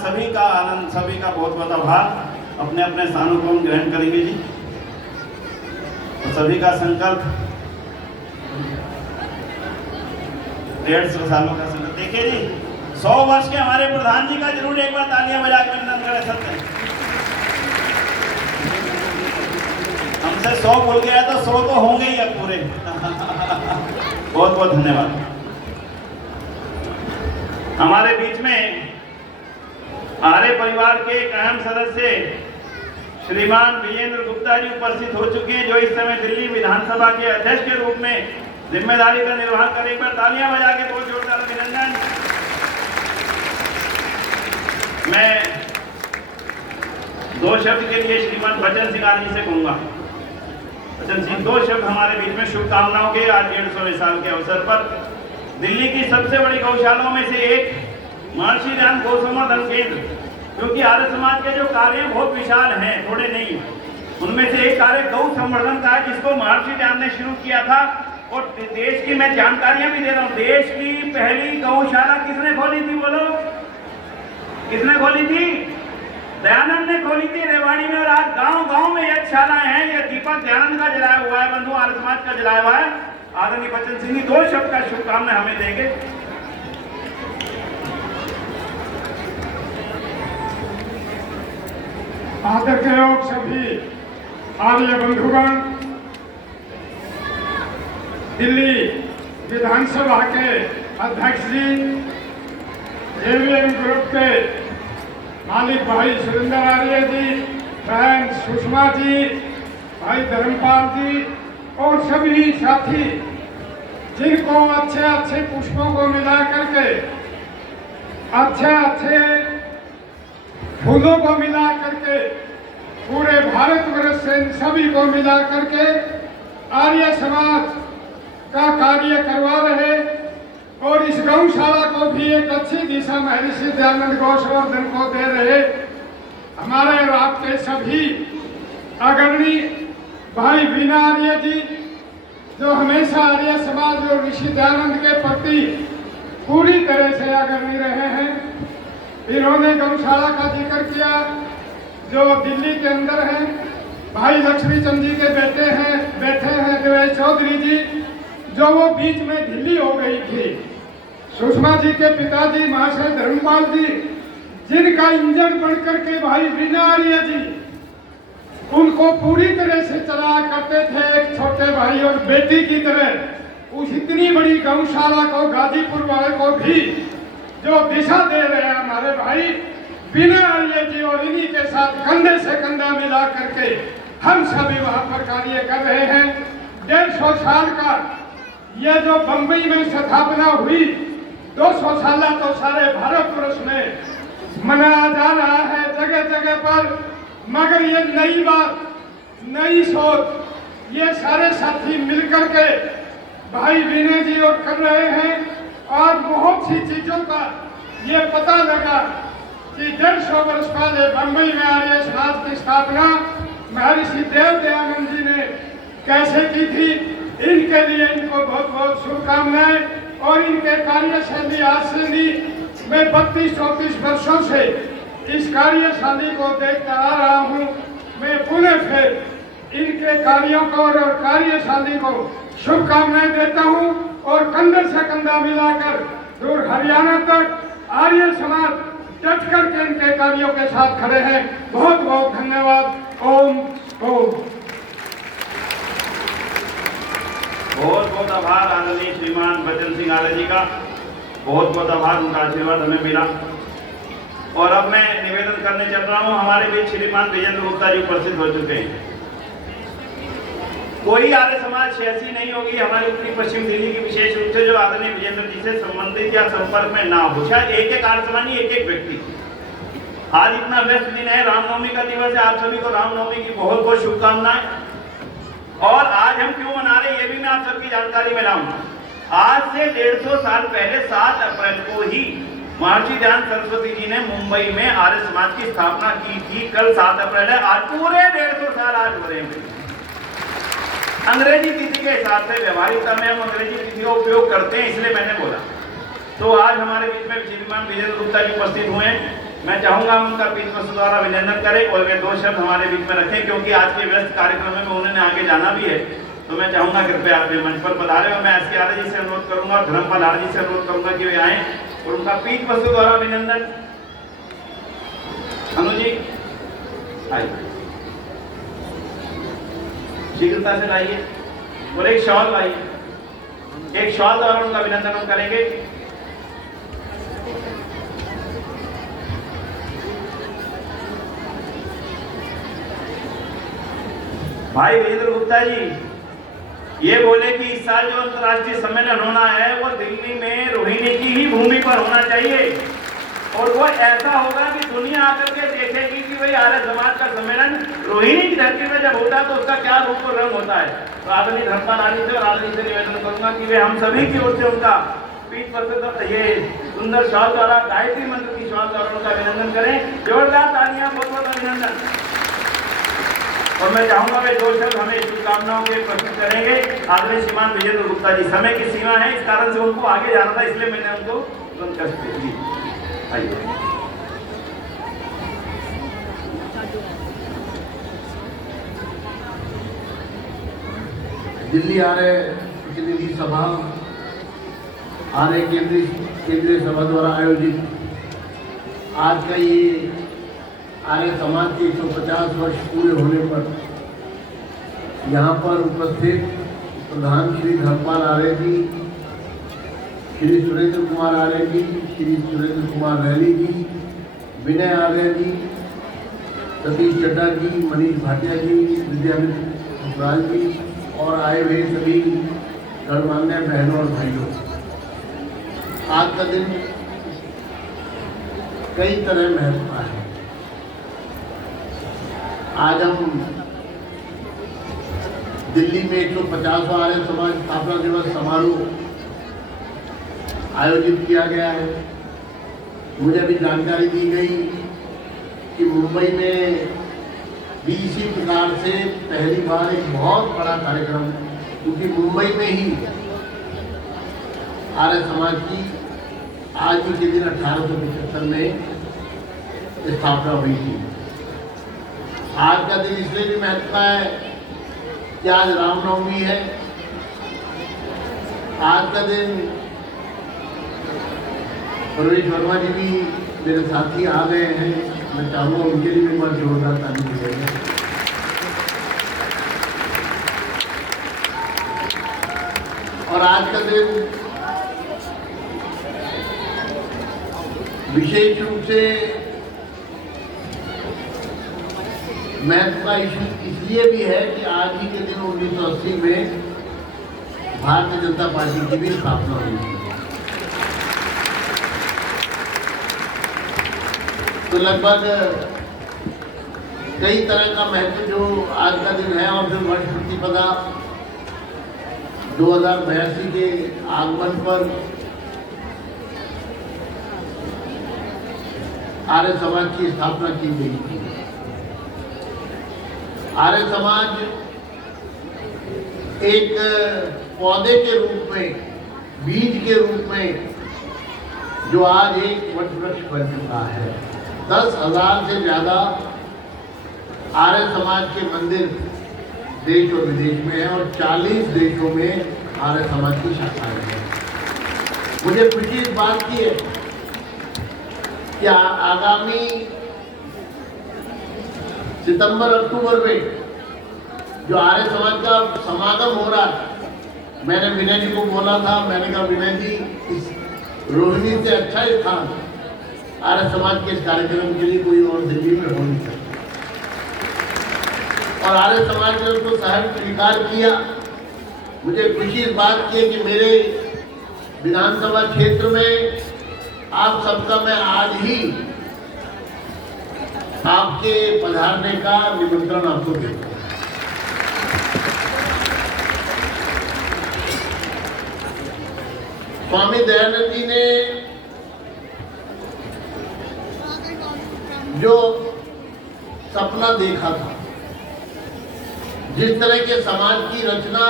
सभी का आनंद, सभी का बहुत बहुत आभार। अपने अपने स्थानों को हम ग्रहण करेंगे जी। तो सभी का संकल्प 150 सालों का संकल्प। देखिए जी, 100 वर्ष के हमारे प्रधान जी का जरूर एक बार तालियां बजा के अभिनंदन करें। सत्य हमसे 100 बोल गया तो 100 तो होंगे ही अब पूरे। बहुत बहुत धन्यवाद। हमारे बीच में आर्य परिवार के एक अहम सदस्य श्रीमान विजेंद्र गुप्ता जी उपस्थित हो चुके हैं, जो इस समय दिल्ली विधानसभा के अध्यक्ष के रूप में जिम्मेदारी का निर्वहन करें। एक बार तालियां बजा के बहुत जोरदार अभिनंदन। मैं 2 शब्द के लिए श्रीमान बचन सिंह आदि से कहूंगा। बचन सिंह 2 शब्द हमारे बीच में शुभकामनाओं के आज 150वें साल के अवसर पर दिल्ली की सबसे बड़ी गौशालाओं में से एक महर्षि दयानंद गौ संवर्धन केंद्र, क्योंकि आर्य समाज के जो कार्य बहुत विशाल हैं, थोड़े नहीं, उनमें से एक कार्य गौ संवर्धन का है, जिसको महर्षि दयानंद ने शुरू किया था। और देश की मैं जानकारियां भी दे रहा हूं। देश की पहली गौशाला किसने खोली थी? बोलो, किसने खोली थी? दयानंद ने खोली थी रेवाड़ी में। और आज गांव गांव में यज्ञशालाएं हैं। ये दीपक दयानंद का जलाया हुआ है, बंधु आर्य समाज का जलाया हुआ है। आदरणीय बचन सिंह जी 2 शब्द का शुभकामनाएं हमें देंगे। आदर के लोग सभी आर्य बंधुगण, दिल्ली विधानसभा के अध्यक्ष जी, जेवीएम ग्रुप के मालिक भाई सुरेंद्र आर्य जी, बहन सुषमा जी, भाई धर्मपाल जी और सभी साथी जिनको अच्छे अच्छे पुष्पों को मिला करके, अच्छे अच्छे फूलों को मिला करके, पूरे भारतवर्ष से सभी को मिला करके आर्य समाज का कार्य करवा रहे और इस गौशाला को भी एक अच्छी दिशा महर्षि दयानंद गौसंवर्धन को दे रहे हमारे रात के सभी अग्रणी भाई बीना आर्य जी, जो हमेशा आर्य समाज और ऋषि दयानंद के प्रति पूरी तरह से अग्रणी रहे हैं। इन्होंने गौशाला का जिक्र किया जो दिल्ली के अंदर है। भाई लक्ष्मी चंद जी के बैठे हैं देवेश चौधरी जी, जो वो बीच में ढीली हो गई थी। सुषमा जी के पिताजी महाशय धर्मपाल जी, जिनका इंजन बनकर के भाई बीना आर्य जी उनको पूरी तरह से चलाया करते थे, एक छोटे भाई और बेटी की तरह। उस इतनी बड़ी गौशाला को, गाजीपुर वाले को भी जो दिशा दे रहे हैं हमारे भाई बीना आर्य जी, और इन्हीं के साथ कंधे से कंधा मिला करके हम सभी वहां पर कार्य कर रहे हैं। 150 साल का ये जो बंबई में स्थापना हुई, 200 साल तो सारे भारतवर्ष में मनाया जा रहा है जगह जगह पर। मगर ये नई बात, नई सोच, ये सारे साथी मिलकर के भाई बीने जी और कर रहे हैं। और बहुत सी चीजों का ये पता लगा कि 150 वर्ष पहले बंबई में आर्य समाज की स्थापना महर्षि देव दयानंद जी ने कैसे की थी। इनके लिए इनको बहुत बहुत शुभकामनाएं। और इनके कार्यशैली आज से नहीं, मैं 32-34 वर्षों से इस कार्यशैली को देखता आ रहा हूँ। मैं पुनः फिर इनके कार्यों को और कार्यशैली को शुभकामनाएं देता हूँ। और कंधे से कंधा मिलाकर दूर हरियाणा तक आर्य समाज डट करके इनके कार्यों के साथ खड़े हैं। बहुत बहुत धन्यवाद। ओम ओम। बहुत बहुत आभार आदरणीय श्रीमान बचन सिंह आर्य जी का, बहुत बहुत आभार, उनका आशीर्वाद हमें मिला। और अब मैं निवेदन करने चल रहा हूं। हमारे बीच श्रीमान विजेंद्र गुप्ता जी उपस्थित हो चुके हैं। कोई आर्य समाज ऐसी नहीं होगी हमारी उत्तरी पश्चिम दिल्ली की, विशेष रूप से जो आदरणीय विजेंद्र जी से संबंधित या संपर्क में ना हो। शायद एक आर्य समाज नहीं, एक व्यक्ति। आज इतना व्यस्त दिन है, रामनवमी का दिवस है। आप सभी को रामनवमी की बहुत बहुत शुभकामनाएं। और आज हम क्यों मना रहे हैं ये भी मैं आप सबकी जानकारी में लाऊंगा। आज से 150 साल पहले 7 अप्रैल को ही महर्षि दयानंद सरस्वती जी ने मुंबई में आर्य समाज की स्थापना की थी। कल 7 अप्रैल है। आज पूरे 150 साल आज हो रहे हैं। अंग्रेजी तिथि के हिसाब से व्यवहारिकता में हम अंग्रेजी तिथि का उपयोग करते हैं, इसलिए मैंने बोला। तो आज हमारे बीच में श्रीमान विजेंद्र गुप्ता जी उपस्थित हुए हैं। मैं चाहूंगा उनका पीठ पुष्प द्वारा अभिनंदन करें और वे 2 शब्द हमारे बीच में रखें, क्योंकि आज के व्यस्त कार्यक्रम में उन्होंने आगे जाना भी है। तो मैं चाहूंगा कृपया आप मंच पर पधारें और मैं एस के आर्य जी से अनुरोध करूंगा और धर्मपाल आर्य जी से अनुरोध करूंगा कि वे आए और उनका पीठ पुष्प द्वारा अभिनंदन। अनु जी आइए, शीघ्रता से लाइए और एक शॉल लाइए। एक शॉल द्वारा उनका अभिनंदन हम करेंगे। भाई वीरेंद्र गुप्ता जी ये बोले कि इस साल जो अंतर्राष्ट्रीय सम्मेलन होना है वो दिल्ली में रोहिणी की ही भूमि पर होना चाहिए और वो ऐसा होगा कि दुनिया आकर के देखेगी कि भाई आर्य समाज का सम्मेलन रोहिणी की धरती में जब होता है तो उसका क्या रूप और रंग होता है। तो आदरणीय धर्मपाल आर्य से और आदरणीय से निवेदन करूंगा कि वे हम सभी की ओर से उनका पीठ पर ये सुंदर शॉल द्वारा गायत्री मंत्र की शॉल द्वारा उनका अभिनंदन करें। जोरदार तालियां, बहुत बहुत अभिनंदन। और मैं चाहूंगा वे 2 शब्द हमें शुभकामनाओं के प्रस्तुत करेंगे आदरणीय श्रीमान वीरेंद्र गुप्ता जी। समय की सीमा है, इस कारण से उनको आगे जाना था, इसलिए मैंने उनको तुरंत कष्ट दे दी। आइए दिल्ली आर्य प्रतिनिधि सभा आर्य केंद्रीय सभा द्वारा आयोजित आज का ये आर्य समाज के 150 वर्ष पूरे होने पर यहाँ पर उपस्थित प्रधान श्री धर्मपाल आर्य जी, श्री सुरेंद्र कुमार आर्य जी, श्री सुरेंद्र कुमार रैली जी, विनय आर्य जी, सतीश चड्डा जी, मनीष भाटिया जी, विद्यामित्र सुखराज जी और आए हुए सभी गणमान्य बहनों और भाइयों, आज का दिन कई तरह महत्व का है। आज हम दिल्ली में 150वां आर्य समाज स्थापना दिवस समारोह आयोजित किया गया है। मुझे अभी जानकारी दी गई कि मुंबई में भी इसी प्रकार से पहली बार एक बहुत बड़ा कार्यक्रम, क्योंकि मुंबई में ही आर्य समाज की आज ही के दिन 1875 में स्थापना हुई थी। आज का दिन इसलिए भी महत्व है कि आज रामनवमी है। आज का दिन प्रवेश वर्मा जी भी मेरे साथी आ गए हैं, मैं चाहूँगा उनके लिए भी मैं जोरदार ताली मिलेगा। और आज का दिन विशेष रूप से महत्व का इसलिए भी है कि आज ही के दिन 1980 में भारतीय जनता पार्टी की भी स्थापना हुई थी। तो लगभग कई तरह का महत्व जो आज का दिन है। और फिर वर्ष प्रतिपदा 2082 के आगमन पर आर्य समाज की स्थापना की गई थी। आर्य समाज एक पौधे के रूप में, बीज के रूप में, जो आज एक वट वृक्ष बन चुका है। 10,000 से ज़्यादा आर्य समाज के मंदिर देश और विदेश में है और 40 देशों में आर्य समाज की शाखाएं हैं। मुझे खुशी इस बात की है कि आगामी सितंबर-अक्टूबर में जो आर्य समाज का समागम हो रहा है, मैंने विनय जी को बोला था, मैंने कहा विनय जी इस रोहिणी से अच्छा स्थान आर्य समाज के इस कार्यक्रम के लिए कोई और दिल्ली में हो नहीं सकता। और आर्य समाज ने उसको सहर्ष स्वीकार किया। मुझे खुशी इस बात की है कि मेरे विधानसभा क्षेत्र में आप सबका मैं आज ही आपके पधारने का निमंत्रण आपको देता हूं। स्वामी दयानंद जी ने जो सपना देखा था, जिस तरह के समाज की रचना,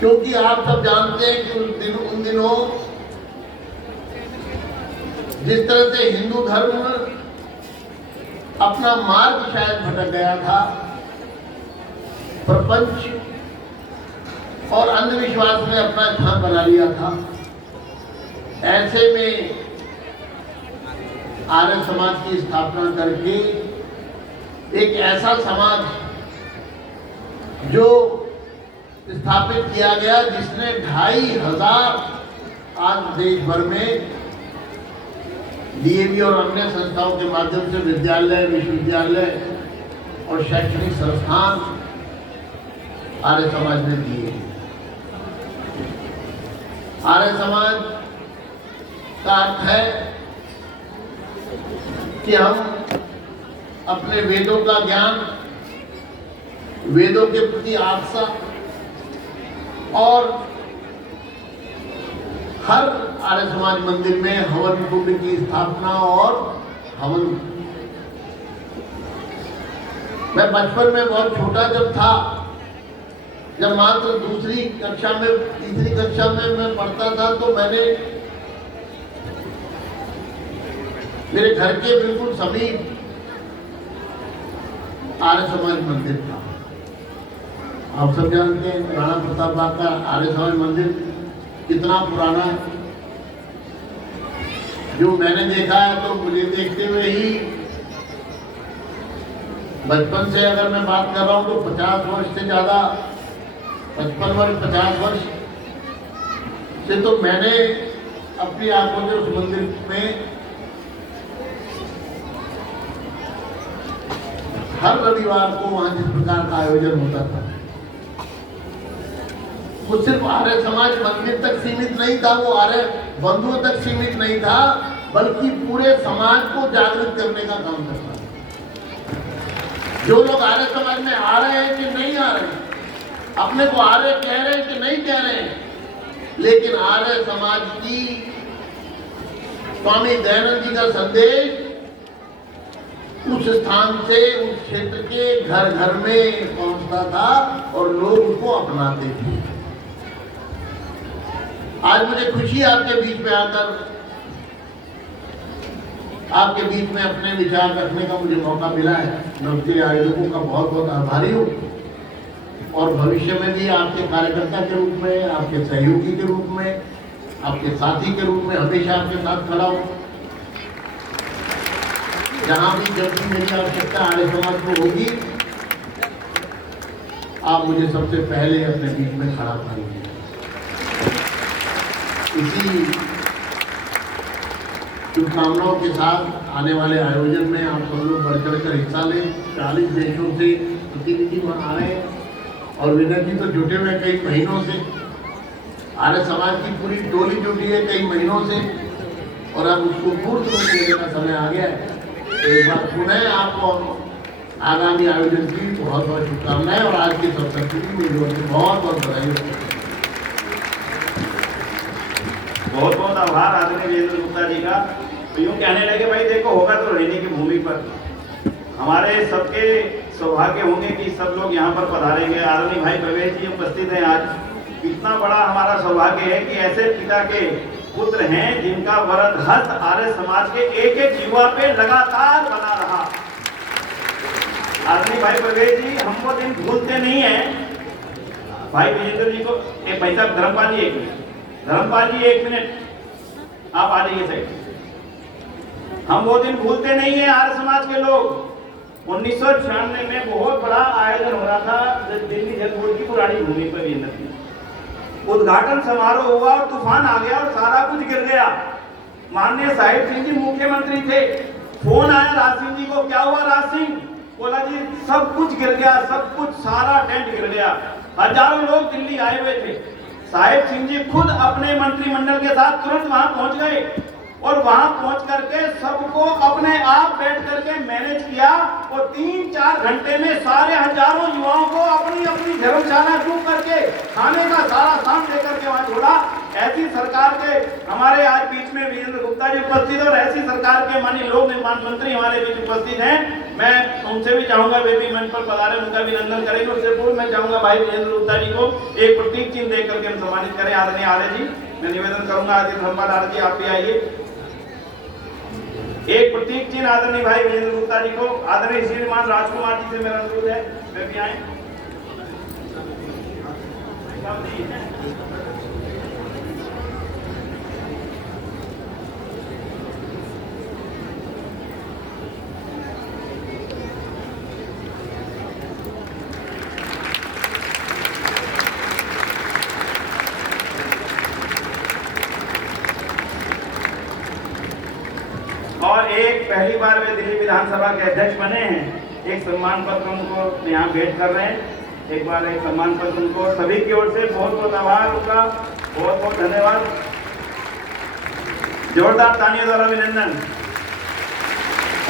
क्योंकि आप सब जानते हैं कि उन दिनों जिस तरह से हिंदू धर्म अपना मार्ग शायद भटक गया था, प्रपंच और अंधविश्वास ने अपना स्थान बना लिया था, ऐसे में आर्य समाज की स्थापना करके एक ऐसा समाज जो स्थापित किया गया जिसने 2500 आज देश भर में डीएवी और अन्य संस्थाओं के माध्यम से विद्यालय, विश्वविद्यालय और शैक्षणिक संस्थान आर्य समाज ने दिए। आर्य समाज का अर्थ है कि हम अपने वेदों का ज्ञान, वेदों के प्रति आस्था और हर आर्य समाज मंदिर में हवन कुंड की स्थापना और हवन। मैं बचपन में बहुत छोटा जब था, जब मात्र दूसरी कक्षा में, तीसरी कक्षा में मैं पढ़ता था, तो मैंने मेरे घर के बिल्कुल समीप आर्य समाज मंदिर था। आप सब जानते हैं राणा प्रताप बाग का आर्य समाज मंदिर कितना पुराना है। जो मैंने देखा है तो मुझे देखते हुए ही बचपन से अगर मैं बात कर रहा हूँ तो 50 वर्ष से ज्यादा, 55 वर्ष 50 वर्ष से तो मैंने अपनी आंखों से उस मंदिर में हर रविवार को वहां जिस प्रकार का आयोजन होता था, वो सिर्फ आर्य समाज मंदिर तक सीमित नहीं था, वो आर्य बंधुओं तक सीमित नहीं था, बल्कि पूरे समाज को जागृत करने का काम करता था। जो लोग आर्य समाज में आ रहे हैं कि नहीं आ रहे हैं, अपने को आर्य कह रहे हैं कि नहीं कह रहे हैं, लेकिन आर्य समाज की स्वामी दयानंद जी का संदेश उस स्थान से, उस क्षेत्र के घर घर में पहुंचता था और लोग उसको अपनाते थे। आज मुझे खुशी है आपके बीच में आकर, आपके बीच में अपने विचार रखने का मुझे मौका मिला है। मैं उसके आयोजकों का बहुत बहुत आभारी हूँ और भविष्य में भी आपके कार्यकर्ता के रूप में, आपके सहयोगी के रूप में, आपके साथी के रूप में हमेशा आपके साथ खड़ा हूँ। जहाँ भी जब भी मेरी आवश्यकता आर्य समाज को होगी, आप मुझे सबसे पहले अपने बीच में खड़ा करेंगे। इसी शुभकामनाओं के साथ आने वाले आयोजन में आप सब लोग बढ़ चढ़ कर हिस्सा लें। 40 देशों से प्रतिनिधि वहाँ आ रहे हैं और विनय जी तो जुटे हुए कई महीनों से, आर्य समाज की पूरी टोली जुटी है कई महीनों से, और अब उसको पूर्ण रूप देने का समय आ गया है। एक बार पुनः आपको आगामी आयोजन की बहुत बहुत शुभकामनाएं और आज के अवसर की मेरी ओर से बहुत बहुत बधाई। बहुत बहुत आभार आदरणीय वीरेंद्र गुप्ता जी का। तो यूँ कहने लगे भाई देखो होगा तो रहने की भूमि पर हमारे सबके सौभाग्य होंगे कि सब लोग यहाँ पर पधारेंगे। आदरणीय भाई प्रवेश जी उपस्थित हैं आज। इतना बड़ा हमारा सौभाग्य है कि ऐसे पिता के पुत्र हैं जिनका वरद हस्त आर्य समाज के एक एक युवा पे लगातार बना रहा। आदरणीय भाई प्रवेश जी हम वो दिन भूलते नहीं है। भाई वीरेंद्र जी को एक भाई साहब धर्मपाल जी, धर्मपाल जी 1 मिनट आप आ जाइए सही। हम वो दिन भूलते नहीं है आर्य समाज के लोग। 1996 में बहुत बड़ा आयोजन हो रहा था दिल्ली जल बोर्ड की पुरानी भूमि पर वीरेंद्र। उद्घाटन समारोह हुआ और तूफान आ गया और सारा कुछ गिर गया। माननीय साहिब सिंह जी मुख्यमंत्री थे, फोन आया राज सिंह जी को, क्या हुआ राज सिंह? बोला जी सब कुछ गिर गया, सब कुछ, सारा टेंट गिर गया। हजारों लोग दिल्ली आए हुए थे। साहिब सिंह जी खुद अपने मंत्रिमंडल के साथ तुरंत वहां पहुंच गए और वहां पहुंच करके सबको अपने आप बैठ करके मैनेज किया और 3-4 घंटे में सारे हजारों युवाओं को अपनी अपनी धर्मशाला बुक करके खाने का सारा सामान लेकर के वहां छोड़ा। ऐसी सरकार के हमारे आज बीच में वीरेंद्र गुप्ता जी उपस्थित और ऐसी सरकार के माननीय लोक निर्माण मंत्री हमारे बीच उपस्थित हैं। मैं उनसे भी चाहूंगा वे भी मंच पर पधारे, उनका अभिनंदन करेंगे। उससे पूर्व मैं चाहूंगा भाई वीरेंद्र गुप्ता जी को एक प्रतीक चिन्ह देकर के हम सम्मानित करें। आदरणीय आर्य जी मैं निवेदन करूंगा, आदि धर्मपाल आर्य जी आप भी आइए। एक प्रतीक चिन्ह आदरणीय भाई विजेंद्र गुप्ता जी को, आदरणीय श्रीमान राजकुमार जी से मेरा अनुरोध है वे भी आए। और एक पहली बार वे दिल्ली विधानसभा के अध्यक्ष बने हैं, एक सम्मान पत्र उनको यहाँ भेंट कर रहे हैं। एक बार एक सम्मान पत्र उनको सभी की ओर से बहुत बहुत आभार, उनका बहुत बहुत धन्यवाद, जोरदार तालियों द्वारा अभिनंदन।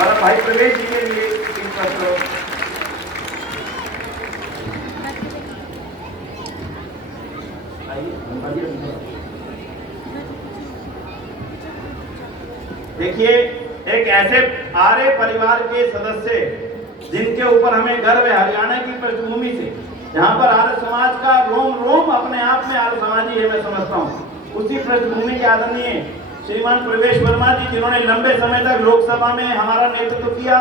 और भाई प्रवेश जी के लिए इस पत्र देखिए, एक ऐसे आर्य परिवार के सदस्य जिनके ऊपर हमें गर्व है, हरियाणा की पृष्ठभूमि से, यहाँ पर आर्य समाज का रोम रोम अपने आप में आर्य समाज ही है, मैं समझता हूँ। उसी पृष्ठभूमि के आदरणीय श्रीमान प्रवेश वर्मा जी, जिन्होंने लंबे समय तक लोकसभा में हमारा नेतृत्व किया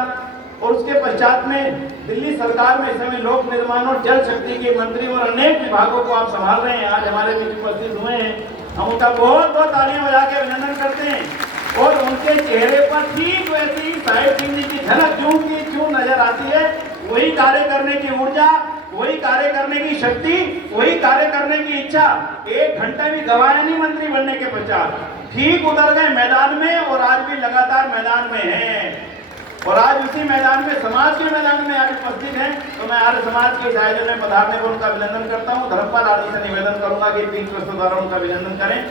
और उसके पश्चात में दिल्ली सरकार में इस समय लोक निर्माण और जल शक्ति के मंत्री और अनेक विभागों को आप संभाल रहे हैं, आज हमारे बीच उपस्थित हुए हैं। हम उनका बहुत बहुत तालियां बजा के अभिनंदन करते हैं। और उनके चेहरे पर ठीक वैसी साहिब सिंह जी की झलक क्यों नजर आती है, वही कार्य करने की ऊर्जा, वही कार्य करने की शक्ति, वही कार्य करने की इच्छा। एक घंटा भी गवाया नहीं मंत्री बनने के पश्चात, ठीक उतर गए मैदान में और आज भी लगातार मैदान में हैं। और आज उसी मैदान में, समाज के मैदान में आज उपस्थित हैं। तो मैं आर्य समाज के इस आयोजन में पधारने पर उनका अभिनंदन करता हूँ। धर्मपाल आदि से निवेदन करूंगा कि तीन प्रश्नों द्वारा उनका अभिनंदन करें।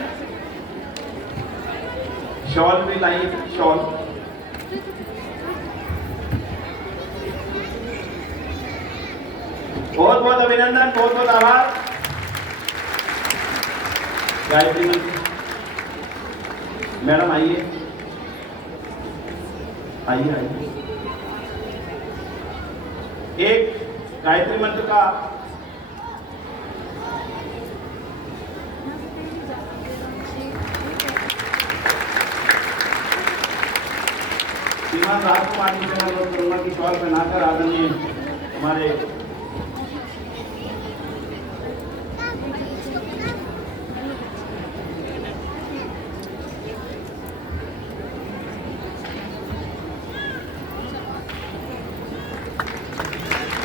शॉल भी लाई, शॉल बहुत बहुत अभिनंदन, बहुत बहुत आभार। गायत्री मंत्री मैडम आइए, आइए आइए। एक गायत्री मंत्र का श्रीमान राजकुमार जी से अनुरोध करूंगा कि शॉल पहनाकर आदरणीय हमारे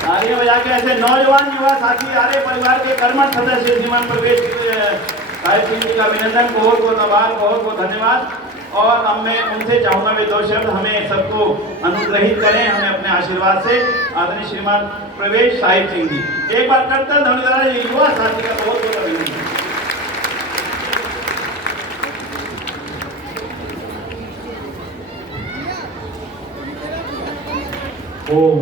तालियां बजा के ऐसे नौजवान युवा साथी आर्य परिवार के कर्मठ सदस्य श्रीमान प्रवेश साहिब सिंह जी का अभिनंदन, बहुत बहुत आभार, बहुत बहुत धन्यवाद। और अब मैं उनसे चाहूंगा वे दो शब्द हमें सबको अनुग्रहित करें, हमें अपने आशीर्वाद से। आदरणीय श्रीमान प्रवेश साहिब सिंह जी, एक बार करतल ध्वनि द्वारा युवा साथी का बहुत बहुत अभिनंदन। ओम,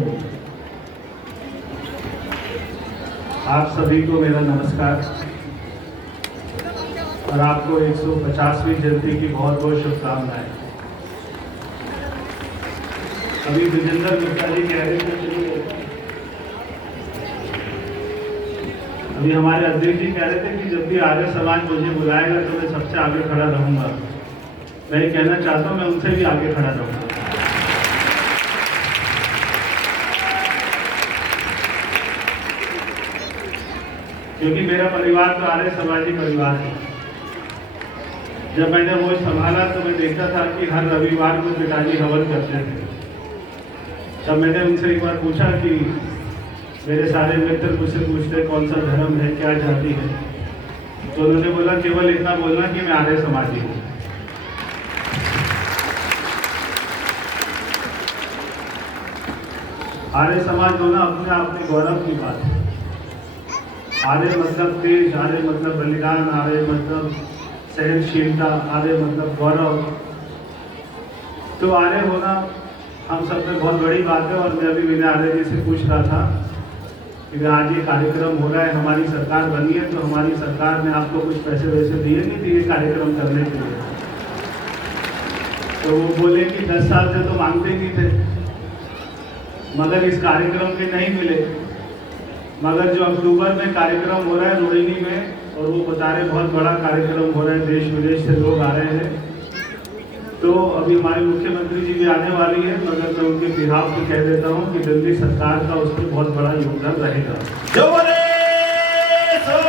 आप सभी को मेरा नमस्कार और आपको 150वीं जयंती की बहुत बहुत शुभकामनाएं। अभी विजेंद्र गुप्ता जी कह रहे थे, अभी हमारे अध्यक्ष जी कह रहे थे कि जब भी आर्य समाज मुझे बुलाएगा तो मैं सबसे आगे खड़ा रहूंगा। मैं ये कहना चाहता हूं, मैं उनसे भी आगे खड़ा रहूंगा। क्योंकि मेरा परिवार तो आर्य समाजी परिवार है। जब मैंने वो संभाला तो मैं देखता था कि हर रविवार को पिताजी हवन करते थे। तब मैंने उनसे एक बार पूछा कि मेरे सारे मित्र मुझसे पूछते कौन सा धर्म है, क्या जाति है, तो उन्होंने बोला केवल इतना बोलना कि मैं आर्य समाजी हूँ। आर्य समाज होना अपने आप में गौरव की बात है। आर्य मतलब तेज, आर्य मतलब बलिदान, आर्य मतलब सहनशीलता, आर्य मतलब गौरव। तो आर्य होना हम सब में बहुत बड़ी बात है। और मैं अभी विनय आर्य जी से पूछ रहा था कि आज ये कार्यक्रम हो रहा है, हमारी सरकार बनी है, तो हमारी सरकार ने आपको कुछ पैसे वैसे दिए नहीं थे ये कार्यक्रम करने के लिए? तो वो बोले कि 10 साल से तो मांगते नहीं थे, मगर इस कार्यक्रम के नहीं मिले। मगर जो अक्टूबर में कार्यक्रम हो रहा है रोहिणी में, और वो बता रहे बहुत बड़ा कार्यक्रम हो रहा है, देश विदेश से लोग आ रहे हैं, तो अभी हमारे मुख्यमंत्री जी भी आने वाली है, मगर मैं उनके बिहाफ पे कह देता हूँ कि दिल्ली सरकार का उसमें बहुत बड़ा योगदान रहेगा। जो बोले सो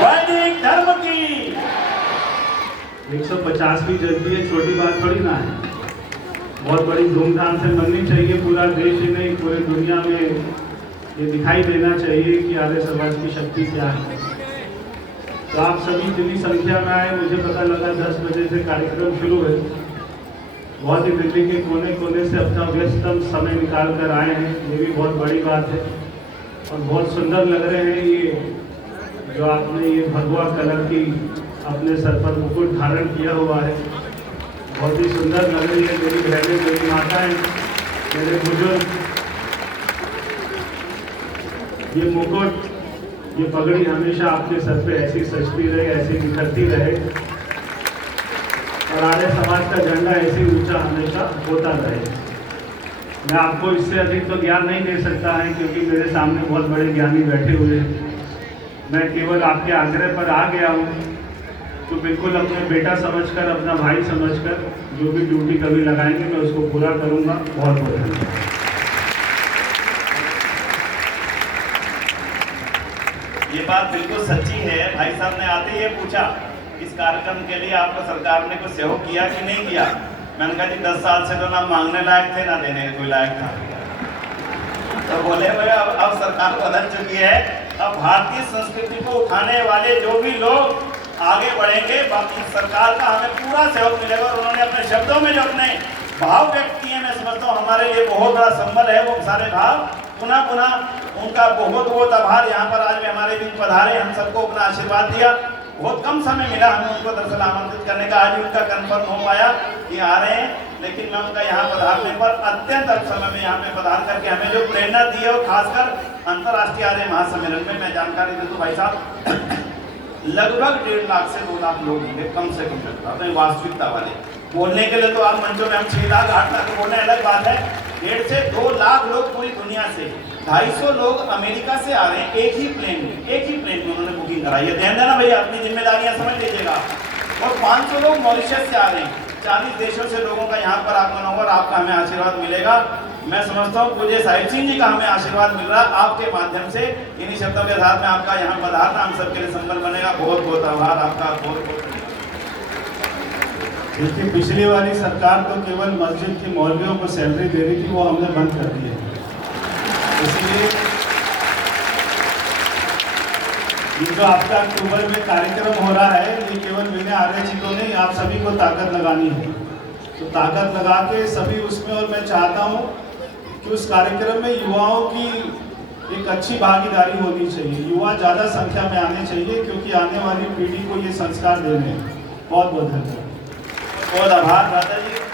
वैदिक धर्म की 150वीं जयंती है, छोटी बात थोड़ी ना है, बहुत बड़ी धूमधाम से मननी चाहिए। पूरा देश ही नहीं, पूरे दुनिया में ये दिखाई देना चाहिए कि आर्य समाज की शक्ति क्या है। तो आप सभी जितनी संख्या में आए, मुझे पता लगा 10 बजे से कार्यक्रम शुरू है। बहुत ही दिल्ली के कोने कोने से अपना व्यस्तम समय निकाल कर आए हैं, ये भी बहुत बड़ी बात है। और बहुत सुंदर लग रहे हैं ये जो आपने ये भगवा कलर की अपने सर पर मुकुट धारण किया हुआ है, बहुत ही सुंदर लग रही है। मेरी बहनें, मेरी माताएं, मेरे बुजुर्ग, ये मुकुट, ये पगड़ी हमेशा आपके सर पे ऐसी सजती रहे, ऐसी निखरती रहे और आर्य समाज का झंडा ऐसे ऊंचा हमेशा होता रहे। मैं आपको इससे अधिक तो ज्ञान नहीं दे सकता है, क्योंकि मेरे सामने बहुत बड़े ज्ञानी बैठे हुए हैं। मैं केवल आपके आग्रह पर आ गया हूँ, तो बिल्कुल अपने बेटा समझकर, अपना भाई समझकर जो भी ड्यूटी कभी लगाएंगे मैं उसको पूरा करूँगा। बहुत बहुत धन्यवाद। ये बात बिल्कुल सच्ची है। भाई साहब ने आते ही पूछा इस कार्यक्रम के लिए आपको सरकार ने कुछ सहयोग किया कि नहीं किया। मैंने कहा जी 10 साल से तो ना मांगने लायक थे, ना देने के कोई लायक था। तो बोले भाई अब सरकार बदल चुकी है, अब भारतीय संस्कृति को उठाने वाले जो भी लोग आगे बढ़ेंगे, बाकी सरकार का हमें पूरा सहयोग मिलेगा। और उन्होंने अपने शब्दों में जो अपने भाव व्यक्त किए, मैं समझता हूँ हमारे लिए बहुत बड़ा संबल है। वो सारे भाव पुनः पुनः उनका बहुत बहुत आभार। यहाँ पर आज में हमारे बीच पधारे, हम सबको अपना आशीर्वाद दिया। बहुत कम समय मिला हमें उनको दरअसल आमंत्रित करने का। आज उनका कंफर्म हो पाया कि आ रहे हैं, लेकिन मैं उनका यहाँ पधारने पर अत्यंत अल्प समय में यहाँ पे पधार करके हमें जो प्रेरणा दी है, और खासकर अंतर्राष्ट्रीय आर्य महासम्मेलन में मैं जानकारी दे दूँ भाई साहब, लगभग 1.5 लाख से 2 लाख लोग होंगे कम से कम लगता है वास्तविकता वाले। बोलने के लिए तो आप मंचों में हम 6 लाख 8 लाख बोलने अलग बात है। 1.5 से 2 लाख लोग पूरी दुनिया से, 250 लोग अमेरिका से आ रहे हैं एक ही प्लेन में उन्होंने बुकिंग कराई है। ध्यान देना भैया, अपनी जिम्मेदारियां समझ लीजिएगा। और 500 लोग मॉरिशस से आ रहे हैं। 40 देशों से लोगों का यहाँ पर आगमन होगा। आपका हमें आशीर्वाद मिलेगा। मैं समझता हूँ पूज्य साहिब सिंह जी का हमें आशीर्वाद मिल रहा है आपके माध्यम से। इन्हीं शब्दों के साथ में आपका यहाँ पधारना हम सबके लिए संबल बनेगा। बहुत बहुत आभार आपका, बहुत बहुत। देखिए, पिछली वाली सरकार तो केवल मस्जिद की मौलवियों को सैलरी दे रही थी, वो हमने बंद कर दी है। इसलिए ये जो आपका अक्टूबर में कार्यक्रम हो रहा है, ये केवल मैंने आर्य जी को नहीं, आप सभी को ताकत लगानी है। तो ताकत लगा के सभी उसमें, और मैं चाहता हूँ कि उस कार्यक्रम में युवाओं की एक अच्छी भागीदारी होनी चाहिए। युवा ज़्यादा संख्या में आने चाहिए, क्योंकि आने वाली पीढ़ी को ये संस्कार देने हैं। बहुत बहुत धन्यवाद, बहुत आभार दादा जी।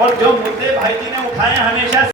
और जो मुद्दे भाई जी ने उठाए हमेशा